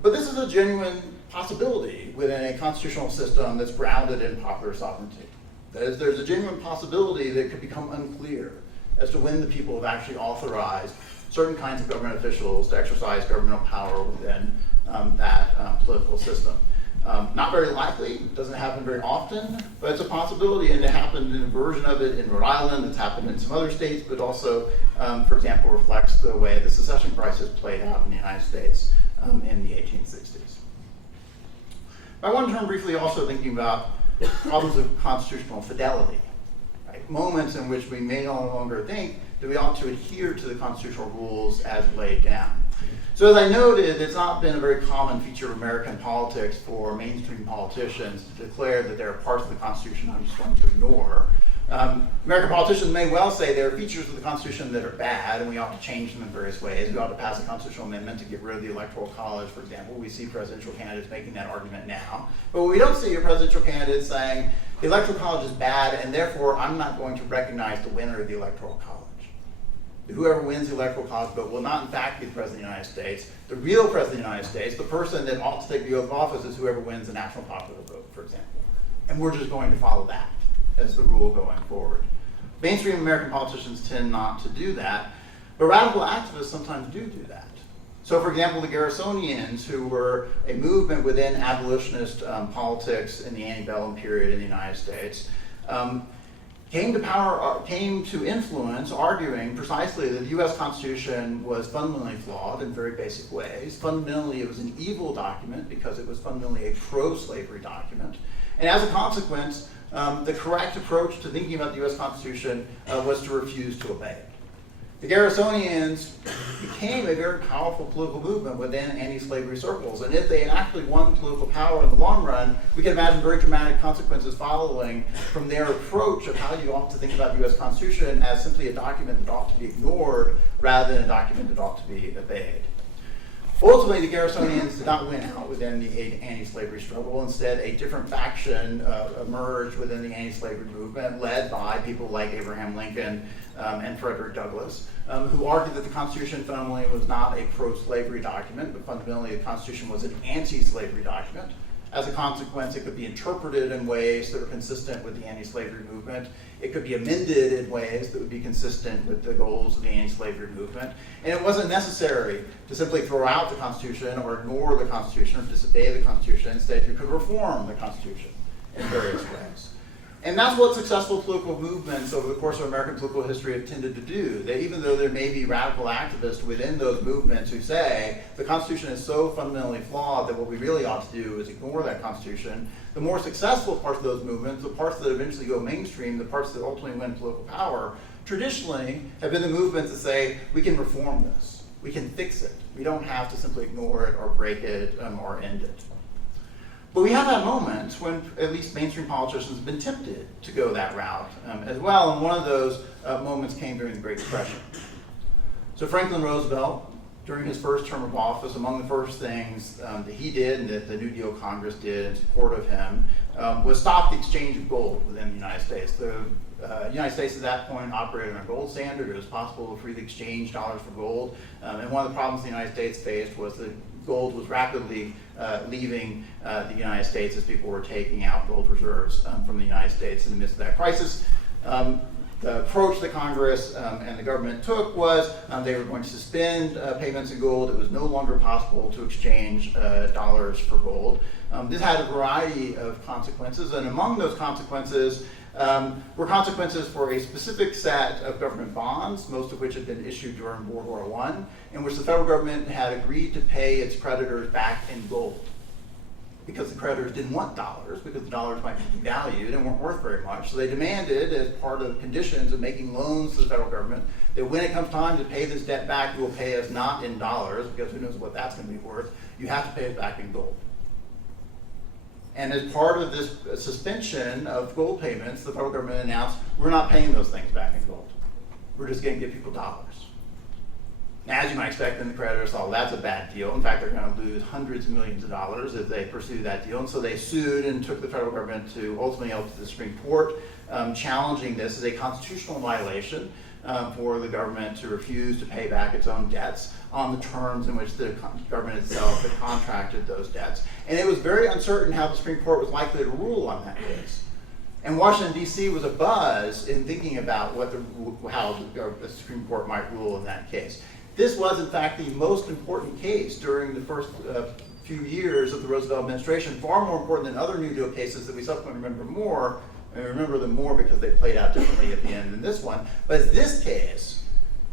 But this is a genuine possibility within a constitutional system that's grounded in popular sovereignty. That is, there's a genuine possibility that it could become unclear as to when the people have actually authorized certain kinds of government officials to exercise governmental power within that political system. Not very likely, it doesn't happen very often, but it's a possibility, and it happened in a version of it in Rhode Island, it's happened in some other states, but also, for example, reflects the way the secession crisis played out in the United States in the 1860s. I want to turn briefly also thinking about problems of constitutional fidelity, right? Moments in which we may no longer think that we ought to adhere to the constitutional rules as laid down. So as I noted, it's not been a very common feature of American politics for mainstream politicians to declare that there are parts of the Constitution I'm just going to ignore. American politicians may well say there are features of the Constitution that are bad and we ought to change them in various ways. We ought to pass a constitutional amendment to get rid of the Electoral College, for example. We see presidential candidates making that argument now. But what we don't see are presidential candidates saying the Electoral College is bad and therefore I'm not going to recognize the winner of the Electoral College. Whoever wins the Electoral College vote will not in fact be the President of the United States. The real President of the United States, the person that ought to take the oath of office, is whoever wins the national popular vote, for example. And we're just going to follow that as the rule going forward. Mainstream American politicians tend not to do that, but radical activists sometimes do that. So for example, the Garrisonians, who were a movement within abolitionist politics in the antebellum period in the United States, came to influence, arguing precisely that the U.S. Constitution was fundamentally flawed in very basic ways. Fundamentally, it was an evil document because it was fundamentally a pro-slavery document. And as a consequence, the correct approach to thinking about the US Constitution was to refuse to obey it. The Garrisonians became a very powerful political movement within anti-slavery circles, and if they had actually won political power in the long run, we can imagine very dramatic consequences following from their approach of how you ought to think about the US Constitution as simply a document that ought to be ignored rather than a document that ought to be obeyed. Ultimately, the Garrisonians did not win out within the anti-slavery struggle. Instead, a different faction emerged within the anti-slavery movement, led by people like Abraham Lincoln and Frederick Douglass, who argued that the Constitution fundamentally was not a pro-slavery document, but fundamentally the Constitution was an anti-slavery document. As a consequence, it could be interpreted in ways that were consistent with the anti-slavery movement. It could be amended in ways that would be consistent with the goals of the anti-slavery movement. And it wasn't necessary to simply throw out the Constitution or ignore the Constitution or disobey the Constitution. Instead, you could reform the Constitution in various ways. And that's what successful political movements over the course of American political history have tended to do. That even though there may be radical activists within those movements who say the Constitution is so fundamentally flawed that what we really ought to do is ignore that Constitution, the more successful parts of those movements, the parts that eventually go mainstream, the parts that ultimately win political power, traditionally have been the movements that say we can reform this, we can fix it, we don't have to simply ignore it or break it or end it. But we have had moments when at least mainstream politicians have been tempted to go that route as well, and one of those moments came during the Great Depression. So Franklin Roosevelt, during his first term of office, among the first things that he did and that the New Deal Congress did in support of him was stop the exchange of gold within the United States. The United States at that point operated on a gold standard. It was possible to freely exchange dollars for gold. And one of the problems the United States faced was that gold was rapidly leaving the United States as people were taking out gold reserves from the United States in the midst of that crisis. The approach that Congress and the government took was they were going to suspend payments in gold. It was no longer possible to exchange dollars for gold. This had a variety of consequences, and among those consequences were consequences for a specific set of government bonds, most of which had been issued during World War I, in which the federal government had agreed to pay its creditors back in gold, because the creditors didn't want dollars, because the dollars might be devalued and weren't worth very much. So they demanded, as part of the conditions of making loans to the federal government, that when it comes time to pay this debt back, you will pay us not in dollars, because who knows what that's going to be worth. You have to pay it back in gold. And as part of this suspension of gold payments, the federal government announced, we're not paying those things back in gold. We're just going to give people dollars. Now, as you might expect, then the creditors thought, well, that's a bad deal. In fact, they're going to lose hundreds of millions of dollars if they pursue that deal. And so they sued and took the federal government to ultimately up to the Supreme Court, challenging this as a constitutional violation for the government to refuse to pay back its own debts on the terms in which the government itself had contracted those debts. And it was very uncertain how the Supreme Court was likely to rule on that case. And Washington, D.C. was abuzz in thinking about how the Supreme Court might rule in that case. This was, in fact, the most important case during the first few years of the Roosevelt administration, far more important than other New Deal cases that we subsequently remember more. And remember them more because they played out differently at the end than this one. But it's this case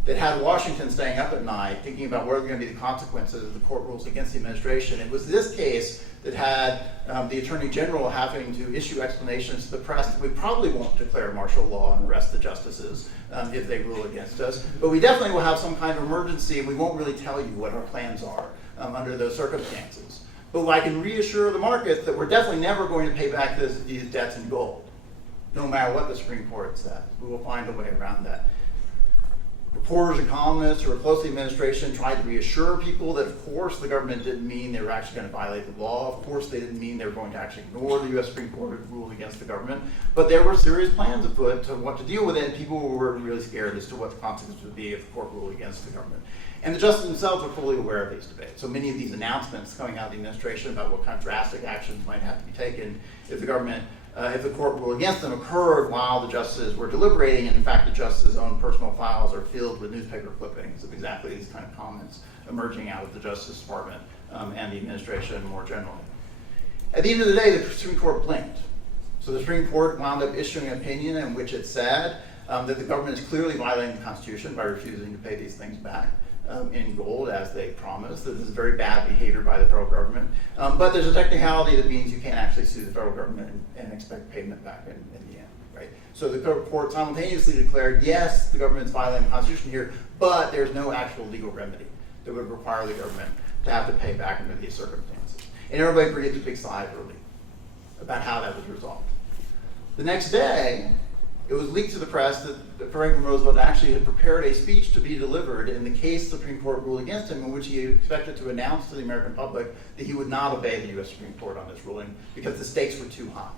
that had Washington staying up at night thinking about what are going to be the consequences of the court rules against the administration. It was this case that had the Attorney General having to issue explanations to the press that we probably won't declare martial law and arrest the justices if they rule against us. But we definitely will have some kind of emergency, and we won't really tell you what our plans are under those circumstances. But I can reassure the market that we're definitely never going to pay back these debts in gold, no matter what the Supreme Court says. We will find a way around that. Reporters and columnists who were close to the administration tried to reassure people that, of course, the government didn't mean they were actually going to violate the law. Of course, they didn't mean they were going to actually ignore the U.S. Supreme Court ruled against the government. But there were serious plans afoot to what to deal with it, and people were really scared as to what the consequences would be if the court ruled against the government. And the justices themselves were fully aware of these debates. So many of these announcements coming out of the administration about what kind of drastic actions might have to be taken if the government if the court ruled against them occurred while the justices were deliberating, and in fact the justices' own personal files are filled with newspaper clippings of exactly these kind of comments emerging out of the Justice Department and the administration more generally. At the end of the day, the Supreme Court blinked. So the Supreme Court wound up issuing an opinion in which it said that the government is clearly violating the Constitution by refusing to pay these things back. in gold as they promised. This is very bad behavior by the federal government. But there's a technicality that means you can't actually sue the federal government and expect payment back in the end, right? So the court simultaneously declared, yes, the government's violating the Constitution here, but there's no actual legal remedy that would require the government to have to pay back under these circumstances. And everybody breathed a big sigh of relief about how that was resolved. The next day, it was leaked to the press that Franklin Roosevelt actually had prepared a speech to be delivered in the case the Supreme Court ruled against him, in which he expected to announce to the American public that he would not obey the U.S. Supreme Court on this ruling because the stakes were too high.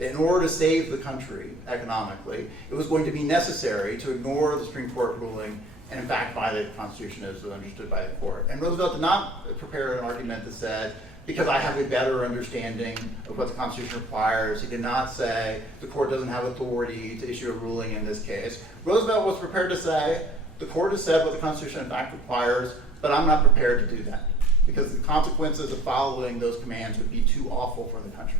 In order to save the country economically, it was going to be necessary to ignore the Supreme Court ruling and in fact violate the Constitution as understood by the court. And Roosevelt did not prepare an argument that said, because I have a better understanding of what the Constitution requires. He did not say the court doesn't have authority to issue a ruling in this case. Roosevelt was prepared to say, the court has said what the Constitution in fact requires, but I'm not prepared to do that because the consequences of following those commands would be too awful for the country.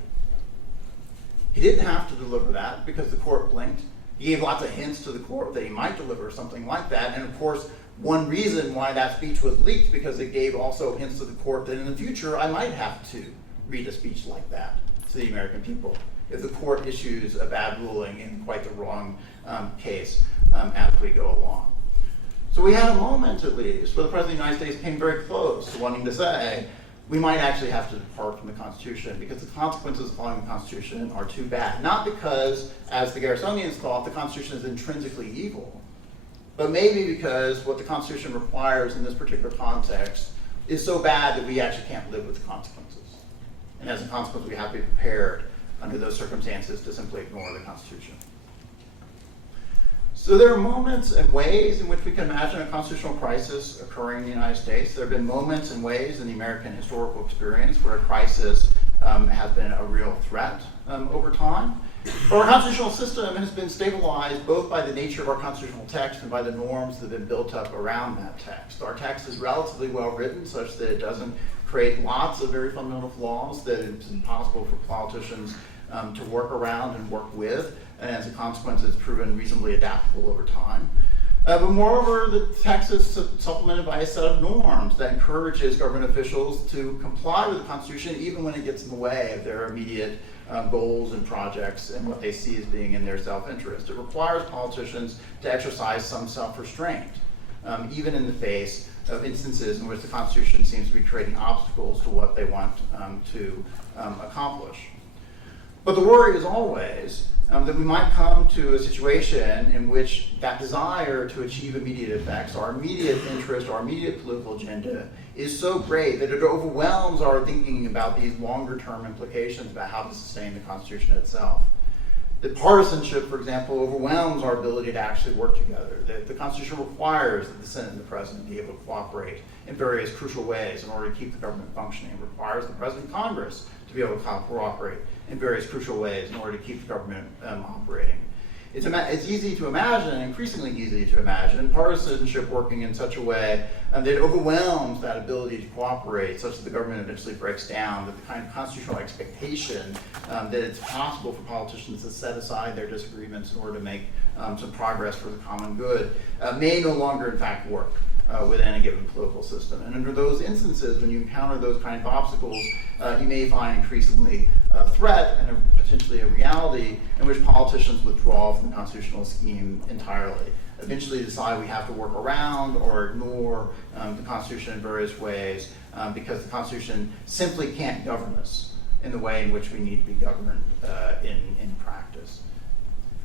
He didn't have to deliver that because the court blinked. He gave lots of hints to the court that he might deliver something like that. And of course, one reason why that speech was leaked because it gave also hints to the court that in the future I might have to read a speech like that to the American people if the court issues a bad ruling in quite the wrong case as we go along. So we had a moment at least where the President of the United States came very close to wanting to say, we might actually have to depart from the Constitution because the consequences of following the Constitution are too bad. Not because, as the Garrisonians thought, the Constitution is intrinsically evil, but maybe because what the Constitution requires in this particular context is so bad that we actually can't live with the consequences. And as a consequence, we have to be prepared under those circumstances to simply ignore the Constitution. So there are moments and ways in which we can imagine a constitutional crisis occurring in the United States. There have been moments and ways in the American historical experience where a crisis has been a real threat over time. Our constitutional system has been stabilized both by the nature of our constitutional text and by the norms that have been built up around that text. Our text is relatively well written such that it doesn't create lots of very fundamental flaws that it's impossible for politicians to work around and work with, and as a consequence it's proven reasonably adaptable over time. But moreover, the text is supplemented by a set of norms that encourages government officials to comply with the Constitution even when it gets in the way of their immediate goals and projects and what they see as being in their self-interest. It requires politicians to exercise some self-restraint, even in the face of instances in which the Constitution seems to be creating obstacles to what they want to accomplish. But the worry is always that we might come to a situation in which that desire to achieve immediate effects, our immediate interest, our immediate political agenda is so great that it overwhelms our thinking about these longer-term implications about how to sustain the Constitution itself. That partisanship, for example, overwhelms our ability to actually work together. That the Constitution requires that the Senate and the President be able to cooperate in various crucial ways in order to keep the government functioning. It requires the President and Congress to be able to cooperate in various crucial ways in order to keep the government operating. It's easy to imagine, increasingly easy to imagine, partisanship working in such a way that it overwhelms that ability to cooperate such that the government eventually breaks down, that the kind of constitutional expectation that it's possible for politicians to set aside their disagreements in order to make some progress for the common good may no longer in fact work within a given political system. And under those instances, when you encounter those kind of obstacles, you may find increasingly a threat and potentially a reality in which politicians withdraw from the constitutional scheme entirely. Eventually decide we have to work around or ignore the Constitution in various ways because the Constitution simply can't govern us in the way in which we need to be governed in practice.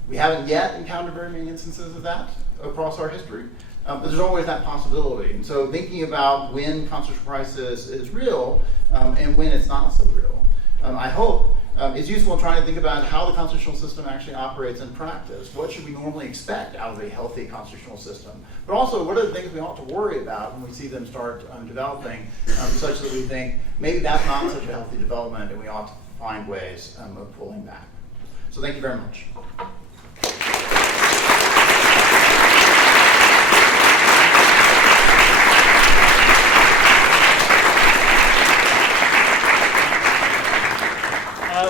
We haven't yet encountered very many instances of that across our history. But there's always that possibility. And so thinking about when constitutional crisis is real and when it's not so real, I hope is useful in trying to think about how the constitutional system actually operates in practice. What should we normally expect out of a healthy constitutional system? But also, what are the things we ought to worry about when we see them start developing such that we think maybe that's not such a healthy development and we ought to find ways of pulling back. So thank you very much.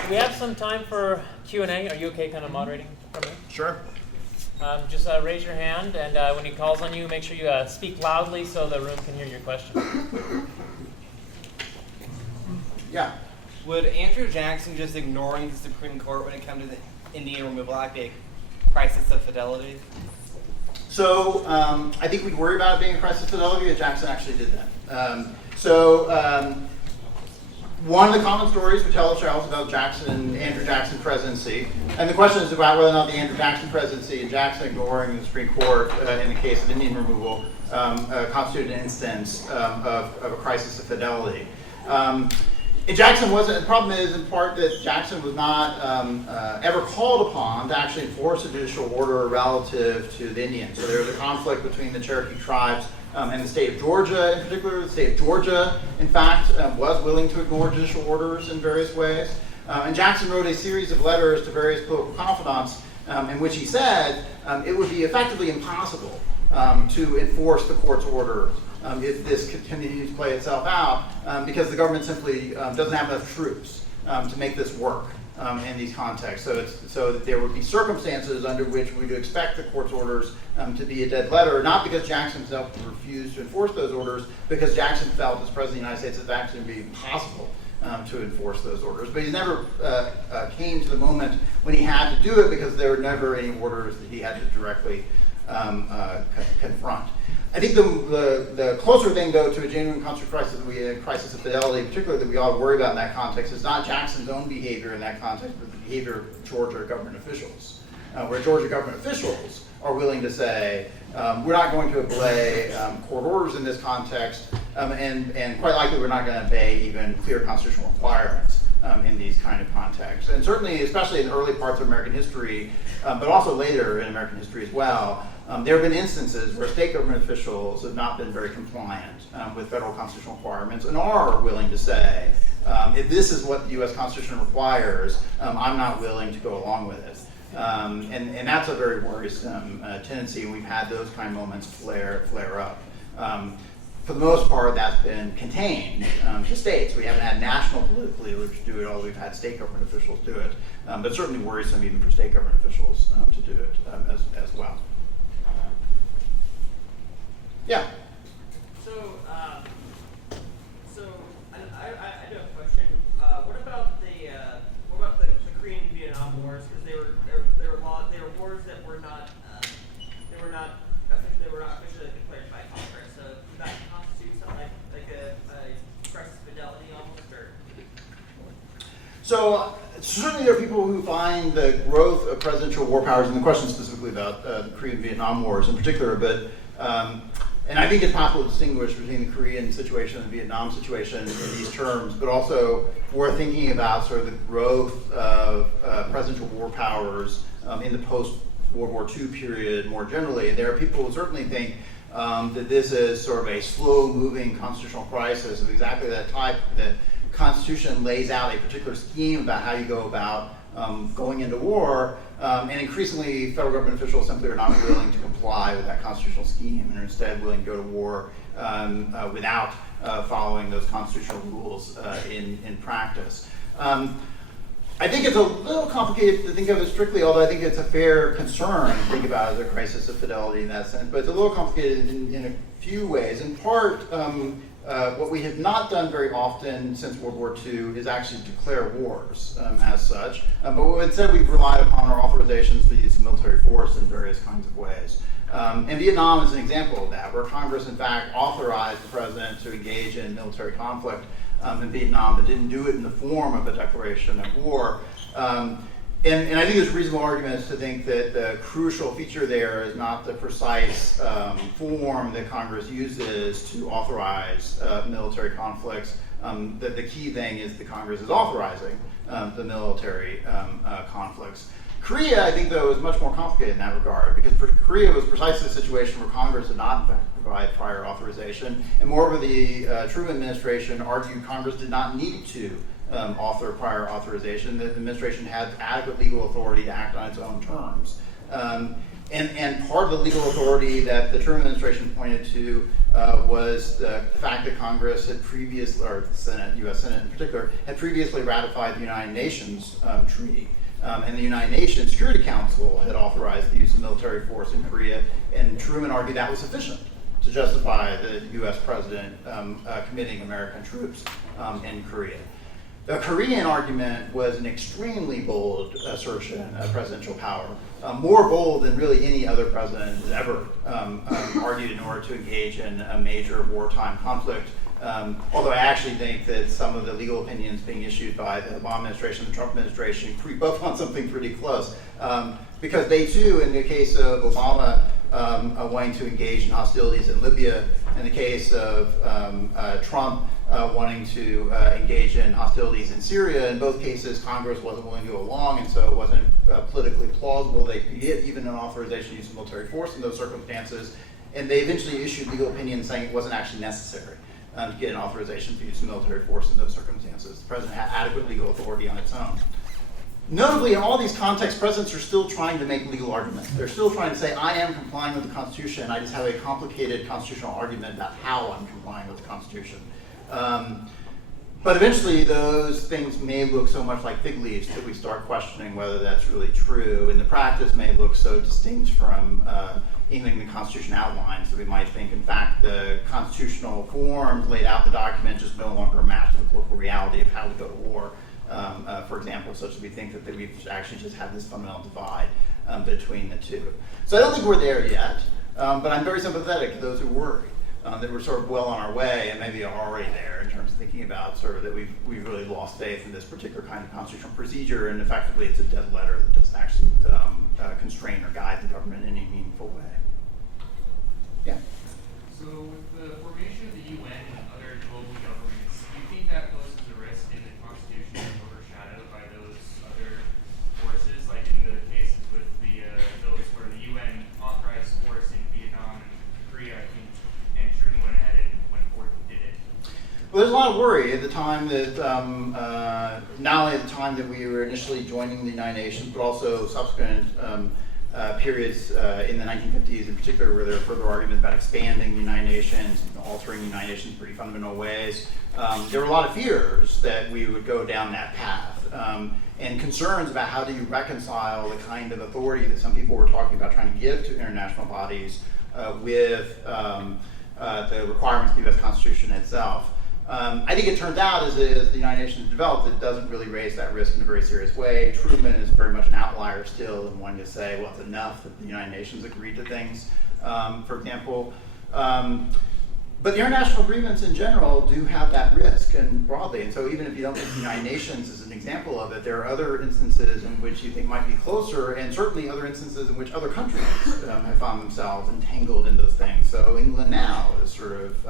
We have some time for Q&A. Are you okay kind of moderating from here? Sure. just raise your hand, and when he calls on you, make sure you speak loudly so the room can hear your question. Yeah. Would Andrew Jackson just ignoring the Supreme Court when it comes to the Indian Removal Act be a crisis of fidelity? So I think we'd worry about it being a crisis of fidelity if Jackson actually did that. One of the common stories we tell ourselves about Andrew Jackson presidency, and the question is about whether or not the Andrew Jackson presidency and Jackson ignoring the Supreme Court in the case of Indian removal constituted an instance of a crisis of fidelity. And Jackson wasn't, the problem is in part that Jackson was not ever called upon to actually enforce a judicial order relative to the Indians. So there was a conflict between the Cherokee tribes and the state of Georgia in particular. The state of Georgia, in fact, was willing to ignore judicial orders in various ways. And Jackson wrote a series of letters to various political confidants in which he said it would be effectively impossible to enforce the court's orders if this continues to play itself out, because the government simply doesn't have enough troops to make this work in these contexts. So that there would be circumstances under which we would expect the court's orders to be a dead letter, not because Jackson himself refused to enforce those orders, because Jackson felt as President of the United States it would actually be impossible to enforce those orders. But he never came to the moment when he had to do it, because there were never any orders that he had to directly confront. I think the closer thing, though, to a genuine constitutional crisis of fidelity, particularly that we all worry about in that context, is not Jackson's own behavior in that context, but the behavior of Georgia government officials, where Georgia government officials are willing to say, we're not going to obey court orders in this context, and quite likely we're not going to obey even clear constitutional requirements in these kind of contexts. And certainly, especially in early parts of American history, but also later in American history as well, there have been instances where state government officials have not been very compliant with federal constitutional requirements and are willing to say, if this is what the U.S. Constitution requires, I'm not willing to go along with it. And that's a very worrisome tendency, and we've had those kind of moments flare up. For the most part, that's been contained to states. We haven't had national political leaders do it, although we've had state government officials do it. But certainly worrisome even for state government officials to do it as well. Yeah. So I do have a question. What about the Korean and Vietnam wars? Because they were wars that were not officially declared by Congress. So does that constitute something like a crisis of fidelity almost, or? So certainly there are people who find the growth of presidential war powers, and the question specifically about the Korean and Vietnam wars in particular, but and I think it's possible to distinguish between the Korean situation and the Vietnam situation in these terms, but also we're thinking about sort of the growth of presidential war powers in the post-World War II period more generally. And there are people who certainly think that this is sort of a slow-moving constitutional crisis of exactly that type. The Constitution lays out a particular scheme about how you go about going into war, and increasingly federal government officials simply are not willing to comply with that constitutional scheme and are instead willing to go to war without following those constitutional rules in practice. I think it's a little complicated to think of it strictly, although I think it's a fair concern to think about as a crisis of fidelity in that sense, but it's a little complicated in a few ways. In part, what we have not done very often since World War II is actually declare wars as such, but instead we've relied upon our authorizations to use military force in various kinds of ways. And Vietnam is an example of that, where Congress in fact authorized the president to engage in military conflict in Vietnam, but didn't do it in the form of a declaration of war. And I think there's reasonable arguments to think that the crucial feature there is not the precise form that Congress uses to authorize military conflicts. The key thing is that Congress is authorizing the military conflicts. Korea, I think, though, is much more complicated in that regard, because Korea was precisely a situation where Congress did not, in fact, provide prior authorization. And moreover, the Truman administration argued Congress did not need to author prior authorization, that the administration had adequate legal authority to act on its own terms. And part of the legal authority that the Truman administration pointed to was the fact that Congress had previously, or the Senate, U.S. Senate in particular, had previously ratified the United Nations treaty And the United Nations Security Council had authorized the use of military force in Korea, and Truman argued that was sufficient to justify the US president committing American troops in Korea. The Korean argument was an extremely bold assertion of presidential power, more bold than really any other president has ever argued in order to engage in a major wartime conflict. Although I actually think that some of the legal opinions being issued by the Obama administration and the Trump administration creep up on something pretty close. Because they too, in the case of Obama, wanting to engage in hostilities in Libya, in the case of Trump wanting to engage in hostilities in Syria, in both cases Congress wasn't willing to go along, and so it wasn't politically plausible they could get even an authorization to use military force in those circumstances. And they eventually issued legal opinions saying it wasn't actually necessary to get an authorization to use military force in those circumstances. The president had adequate legal authority on its own. Notably, in all these contexts, presidents are still trying to make legal arguments. They're still trying to say, I am complying with the Constitution. I just have a complicated constitutional argument about how I'm complying with the Constitution. But eventually, those things may look so much like fig leaves that we start questioning whether that's really true. And the practice may look so distinct from anything the Constitution outlines that we might think, in fact, the constitutional forms laid out in the document just no longer match the political reality of how we go to war. For example, such that we think that we've actually just had this fundamental divide between the two. So I don't think we're there yet, but I'm very sympathetic to those who worry that we're sort of well on our way and maybe are already there in terms of thinking about sort of that we've really lost faith in this particular kind of constitutional procedure, and effectively it's a dead letter that doesn't actually constrain or guide the government in any meaningful way. Yeah. So with the formation of the UN and other global governments, do you think that poses a risk in the Constitution is overshadowed by those other forces, like in the cases with the those where the UN authorized force in Vietnam and Korea, I think, and Truman went ahead and went forth and did it? Well, there's a lot of worry at the time that, not only at the time that we were initially joining the United Nations, but also subsequent periods in the 1950s in particular, where there were further arguments about expanding the United Nations, altering the United Nations in pretty fundamental ways. There were a lot of fears that we would go down that path, and concerns about how do you reconcile the kind of authority that some people were talking about trying to give to international bodies with the requirements of the US Constitution itself. I think it turns out as the United Nations developed, it doesn't really raise that risk in a very serious way. Truman is very much an outlier still in wanting to say, well, it's enough that the United Nations agreed to things, for example. But the international agreements in general do have that risk, and broadly. And so even if you don't think the United Nations is an example of it, there are other instances in which you think might be closer, and certainly other instances in which other countries have found themselves entangled in those things. So England now is sort of,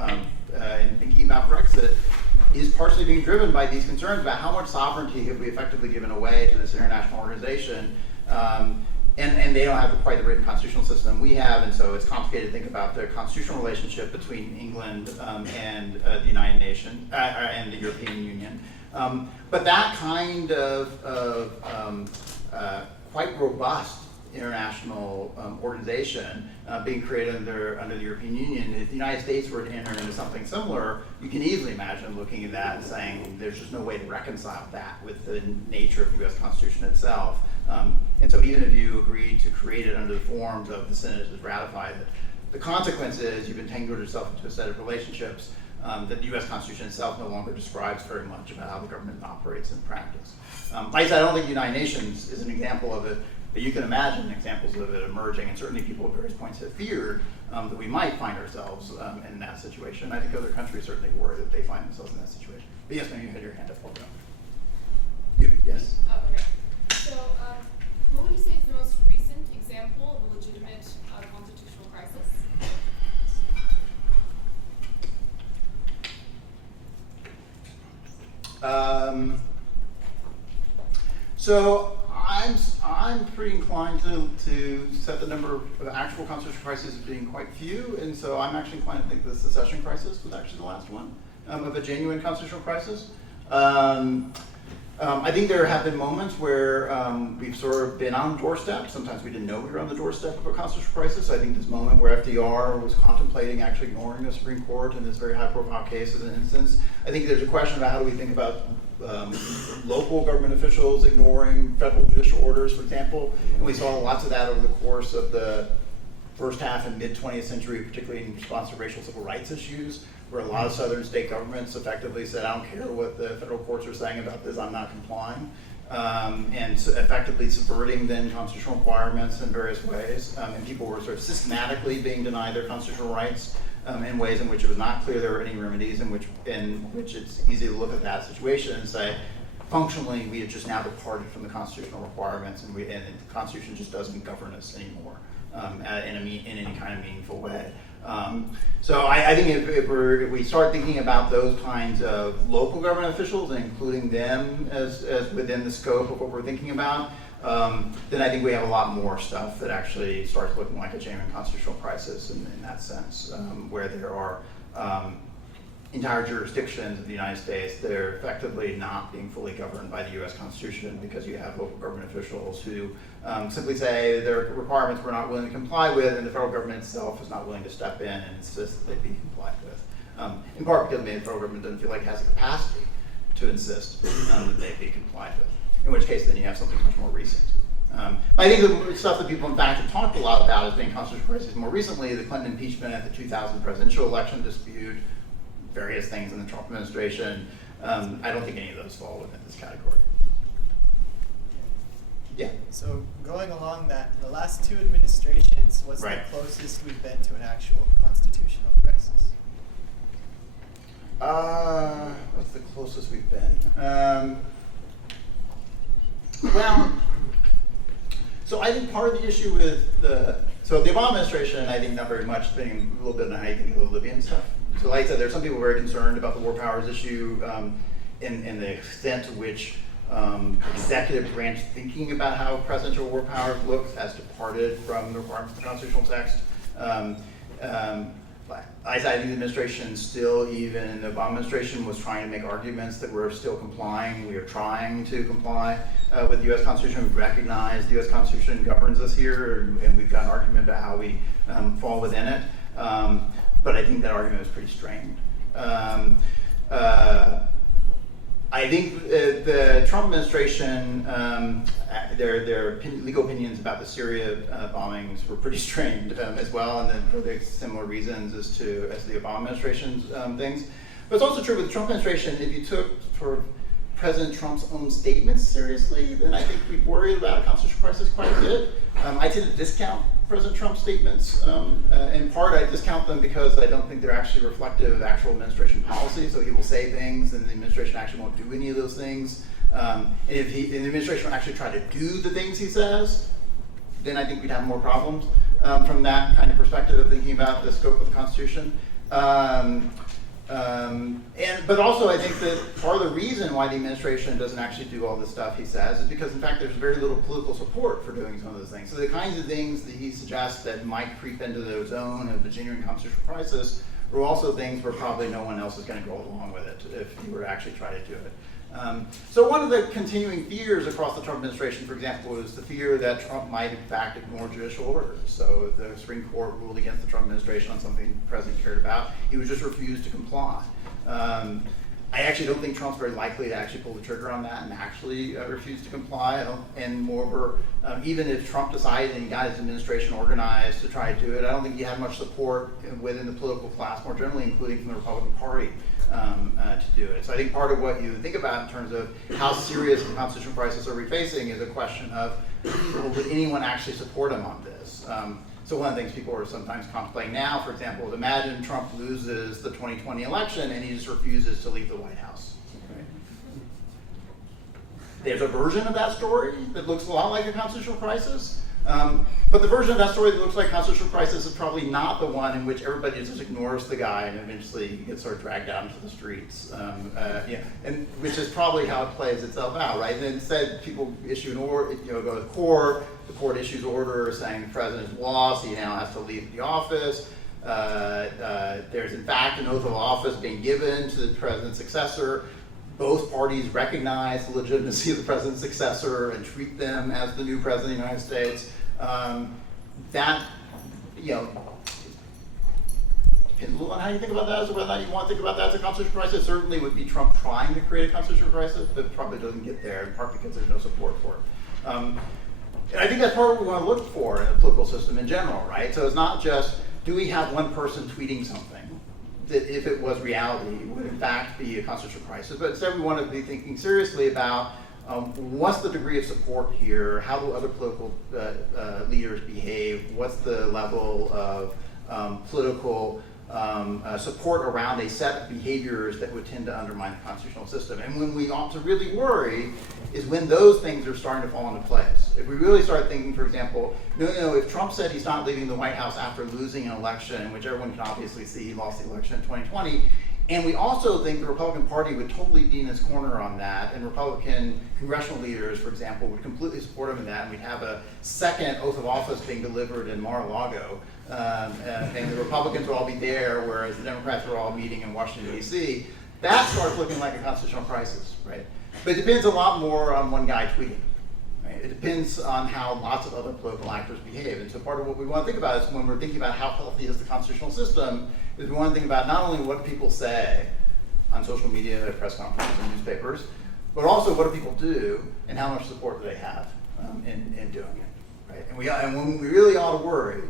in thinking about Brexit, is partially being driven by these concerns about how much sovereignty have we effectively given away to this international organization. And they don't have quite the written constitutional system we have, and so it's complicated to think about the constitutional relationship between England and the United Nations and the European Union. But that kind of quite robust international organization being created under the European Union, if the United States were to enter into something similar, you can easily imagine looking at that and saying there's just no way to reconcile that with the nature of the US Constitution itself. And so even if you agree to create it under the forms of the Senate has ratified it, the consequence is you've entangled yourself into a set of relationships that the US Constitution itself no longer describes very much about how the government operates in practice. Like I said, I don't think the United Nations is an example of it, but you can imagine examples of it emerging, and certainly people at various points have feared that we might find ourselves in that situation. I think other countries certainly worry that they find themselves in that situation. But yes, ma'am, you had your hand up. You, yes. Okay. So, what would you say is the most recent example of a legitimate constitutional crisis? So I'm pretty inclined to set the number of actual constitutional crises as being quite few, and so I'm actually inclined to think the secession crisis was actually the last one of a genuine constitutional crisis. I think there have been moments where we've sort of been on the doorstep. Sometimes we didn't know we were on the doorstep of a constitutional crisis. I think this moment where FDR was contemplating actually ignoring the Supreme Court in this very high-profile case as an instance. I think there's a question about how do we think about local government officials ignoring federal judicial orders, for example. And we saw lots of that over the course of the first half and mid-20th century, particularly in response to racial civil rights issues, where a lot of southern state governments effectively said, I don't care what the federal courts are saying about this, I'm not complying. And so effectively subverting then constitutional requirements in various ways. And people were sort of systematically being denied their constitutional rights in ways in which it was not clear there were any remedies, in which it's easy to look at that situation and say, functionally, we have just now departed from the constitutional requirements, and the Constitution just doesn't govern us anymore in any kind of meaningful way. So I think if we start thinking about those kinds of local government officials and including them as within the scope of what we're thinking about, then I think we have a lot more stuff that actually starts looking like a genuine constitutional crisis in that sense, where there are entire jurisdictions of the United States that are effectively not being fully governed by the U.S. Constitution because you have local government officials who simply say there are requirements we're not willing to comply with, and the federal government itself is not willing to step in and insist that they be complied with. In part because maybe the federal government doesn't feel like it has the capacity to insist that they be complied with, in which case then you have something much more recent. I think the stuff that people in fact have talked a lot about as being constitutional crises more recently, the Clinton impeachment, the 2000 presidential election dispute, various things in the Trump administration. I don't think any of those fall within this category. Yeah. So going along that, the last two administrations, what's Right. the closest we've been to an actual constitutional crisis? What's the closest we've been? Well, so I think part of the issue with the Obama administration, I think not very much, depending a little bit on how you think of the Libyan stuff. So like I said, there's some people very concerned about the war powers issue and the extent to which executive branch thinking about how presidential war powers looks has departed from the requirements of the constitutional text. I think the administration still, even in the Obama administration, was trying to make arguments that we're still complying. We are trying to comply with the U.S. Constitution. We recognize the U.S. Constitution governs us here, and we've got an argument about how we fall within it. But I think that argument is pretty strained. I think the Trump administration, their legal opinions about the Syria bombings were pretty strained as well, and then for the similar reasons as the Obama administration's things. But it's also true with the Trump administration, if you took for President Trump's own statements seriously, then I think we'd worry about a constitutional crisis quite a bit. I tend to discount President Trump's statements. In part, I discount them because I don't think they're actually reflective of actual administration policy. So he will say things, and the administration actually won't do any of those things. And if the administration will actually try to do the things he says, then I think we'd have more problems from that kind of perspective of thinking about the scope of the Constitution. But also I think that part of the reason why the administration doesn't actually do all the stuff he says is because in fact there's very little political support for doing some of those things. So the kinds of things that he suggests that might creep into the zone of the genuine constitutional crisis are also things where probably no one else is going to go along with it if he were to actually try to do it. So one of the continuing fears across the Trump administration, for example, is the fear that Trump might in fact ignore judicial orders. So if the Supreme Court ruled against the Trump administration on something the president cared about, he would just refuse to comply. I actually don't think Trump's very likely to actually pull the trigger on that and actually refuse to comply. And moreover, even if Trump decided and he got his administration organized to try to do it, I don't think he had much support within the political class more generally, including from the Republican Party, to do it. So I think part of what you think about in terms of how serious the constitutional crisis are we facing is a question of, well, would anyone actually support him on this? So one of the things people are sometimes contemplating now, for example, is imagine Trump loses the 2020 election and he just refuses to leave the White House. Right? There's a version of that story that looks a lot like a constitutional crisis. But the version of that story that looks like constitutional crisis is probably not the one in which everybody just ignores the guy and eventually gets sort of dragged out into the streets. And which is probably how it plays itself out, right? And instead, people issue an order, go to court. The court issues orders saying the president's lost. He now has to leave the office. There's in fact an oath of office being given to the president's successor. Both parties recognize the legitimacy of the president's successor and treat them as the new president of the United States. Depending depends a little on how you think about that, as to whether or not you want to think about that as a constitutional crisis. Certainly would be Trump trying to create a constitutional crisis, but probably doesn't get there, in part because there's no support for it. And I think that's part of what we want to look for in a political system in general, right? So it's not just, do we have one person tweeting something that if it was reality would in fact be a constitutional crisis, but instead we want to be thinking seriously about what's the degree of support here, how do other political leaders behave, what's the level of political support around a set of behaviors that would tend to undermine the constitutional system. And when we ought to really worry is when those things are starting to fall into place. If we really start thinking, for example, no, if Trump said he's not leaving the White House after losing an election, which everyone can obviously see he lost the election in 2020, and we also think the Republican Party would totally be in his corner on that, and Republican congressional leaders, for example, would completely support him in that, and we'd have a second oath of office being delivered in Mar-a-Lago, and the Republicans would all be there, whereas the Democrats were all meeting in Washington, D.C., that starts looking like a constitutional crisis, right? But it depends a lot more on one guy tweeting. Right? It depends on how lots of other political actors behave. And so part of what we want to think about is when we're thinking about how healthy is the constitutional system, is we want to think about not only what people say on social media, press conferences, and newspapers, but also what do people do and how much support do they have in doing it. Right? And when we really ought to worry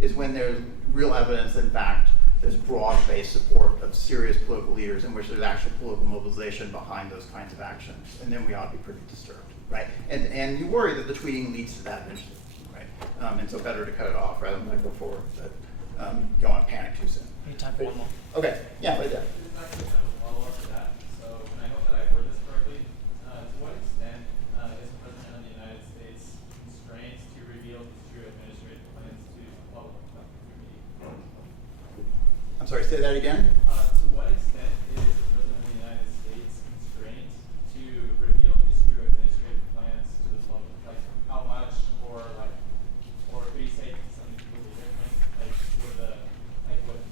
is when there's real evidence that in fact there's broad-based support of serious political leaders in which there's actual political mobilization behind those kinds of actions. And then we ought to be pretty disturbed, right? And you worry that the tweeting leads to that eventually, right? And so better to cut it off rather than go forward, but don't want to panic too soon. You time for one more. Okay, yeah, right there. Actually, kind of a follow-up to that. So, and I hope that I word this correctly. To what extent is the President of the United States constrained to reveal his true administrative plans to the public? I'm sorry, say that again? To what extent is the President of the United States constrained to reveal his true administrative plans to the public? Like, how much, or could he say something completely different? Like, with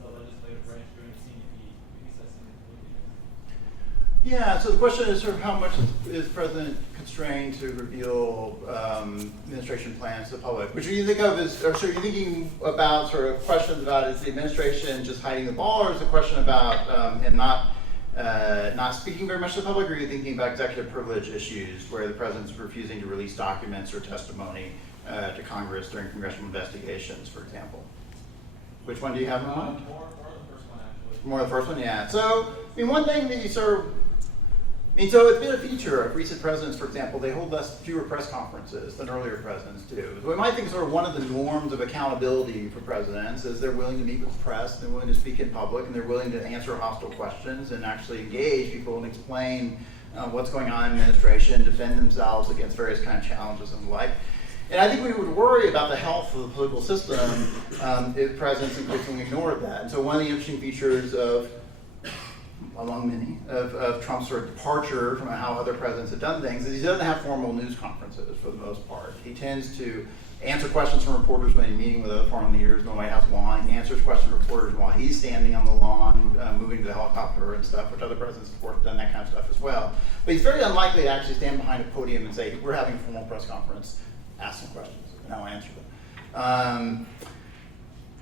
the legislative branch doing the scene if he says something completely different? Yeah, so the question is sort of how much is President constrained to reveal administration plans to the public? Which you think of as, or so you're thinking about sort of questions about is the administration just hiding the ball, or is the question about and not speaking very much to the public, or are you thinking about executive privilege issues where the president's refusing to release documents or testimony to Congress during congressional investigations, for example? Which one do you have in mind? More the first one, actually. More the first one, yeah. So, I mean, one thing that you sort of, so it's been a feature of recent presidents, for example, they hold fewer press conferences than earlier presidents do. So we might think sort of one of the norms of accountability for presidents is they're willing to meet with the press, they're willing to speak in public, and they're willing to answer hostile questions and actually engage people and explain what's going on in administration, defend themselves against various kind of challenges and the like. And I think we would worry about the health of the political system if presidents increasingly ignored that. And so one of the interesting features of, among many, of Trump's sort of departure from how other presidents have done things is he doesn't have formal news conferences for the most part. He tends to answer questions from reporters when he's meeting with other foreign leaders in the White House lawn. He answers questions from reporters while he's standing on the lawn, moving to the helicopter and stuff, which other presidents of course have done that kind of stuff as well. But he's very unlikely to actually stand behind a podium and say, we're having a formal press conference, ask some questions, and I'll answer them.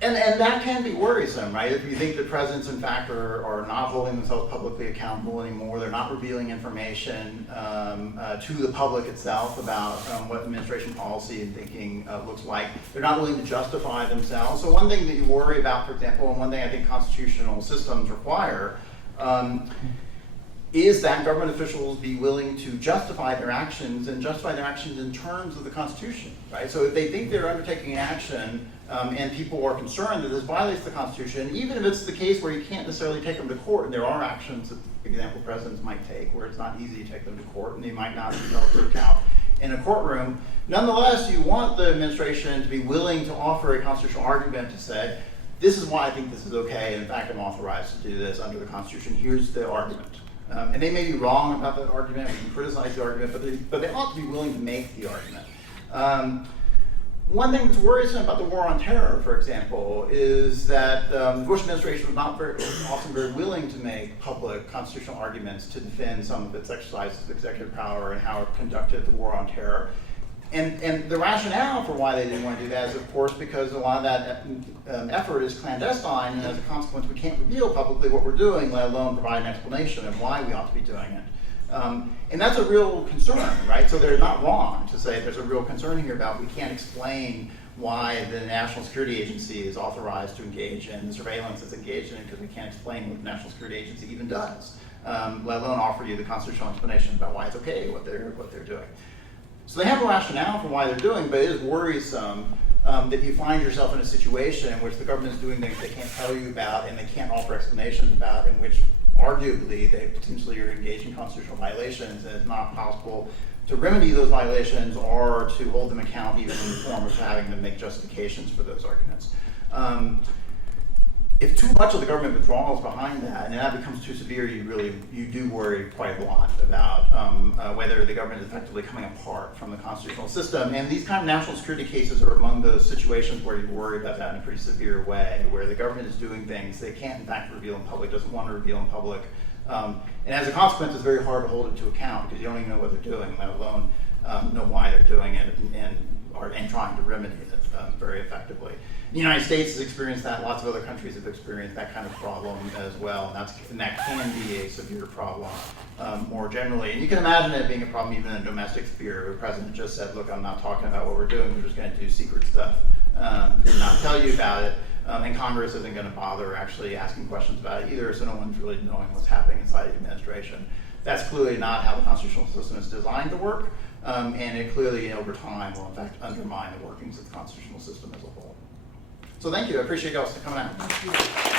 And that can be worrisome, right? If you think that presidents, in fact, are not holding themselves publicly accountable anymore, they're not revealing information to the public itself about what administration policy and thinking looks like. They're not willing to justify themselves. So one thing that you worry about, for example, and one thing I think constitutional systems require, is that government officials be willing to justify their actions and justify their actions in terms of the Constitution, right? So if they think they're undertaking an action and people are concerned that this violates the Constitution, even if it's the case where you can't necessarily take them to court, and there are actions that, for example, presidents might take where it's not easy to take them to court and they might not be held to account in a courtroom, nonetheless, you want the administration to be willing to offer a constitutional argument to say, this is why I think this is okay, and in fact, I'm authorized to do this under the Constitution. Here's the argument. And they may be wrong about that argument, we can criticize the argument, but they ought to be willing to make the argument. One thing that's worrisome about the war on terror, for example, is that the Bush administration was not often very willing to make public constitutional arguments to defend some of its exercises of executive power and how it conducted the war on terror. And the rationale for why they didn't want to do that is, of course, because a lot of that effort is clandestine, and as a consequence, we can't reveal publicly what we're doing, let alone provide an explanation of why we ought to be doing it. And that's a real concern, right? So they're not wrong to say there's a real concern here about we can't explain why the National Security Agency is authorized to engage in the surveillance it's engaged in because we can't explain what the National Security Agency even does, let alone offer you the constitutional explanation about why it's okay what they're doing. So they have a rationale for why they're doing, but it is worrisome that you find yourself in a situation in which the government is doing things they can't tell you about and they can't offer explanations about, in which arguably they potentially are engaged in constitutional violations, and it's not possible to remedy those violations or to hold them account even in the form of having them make justifications for those arguments. If too much of the government withdrawals behind that, and that becomes too severe, you do worry quite a lot about whether the government is effectively coming apart from the constitutional system. And these kind of national security cases are among those situations where you worry about that in a pretty severe way, where the government is doing things they can't in fact reveal in public, doesn't want to reveal in public. And as a consequence, it's very hard to hold it to account because you don't even know what they're doing, let alone know why they're doing it and trying to remedy it very effectively. The United States has experienced that. Lots of other countries have experienced that kind of problem as well, and that can be a severe problem more generally. And you can imagine it being a problem even in a domestic sphere. The president just said, "Look, I'm not talking about what we're doing. We're just going to do secret stuff and not tell you about it." And Congress isn't going to bother actually asking questions about it either, so no one's really knowing what's happening inside the administration. That's clearly not how the constitutional system is designed to work, and it clearly, over time, will in fact undermine the workings of the constitutional system as a whole. So thank you. I appreciate y'all coming out.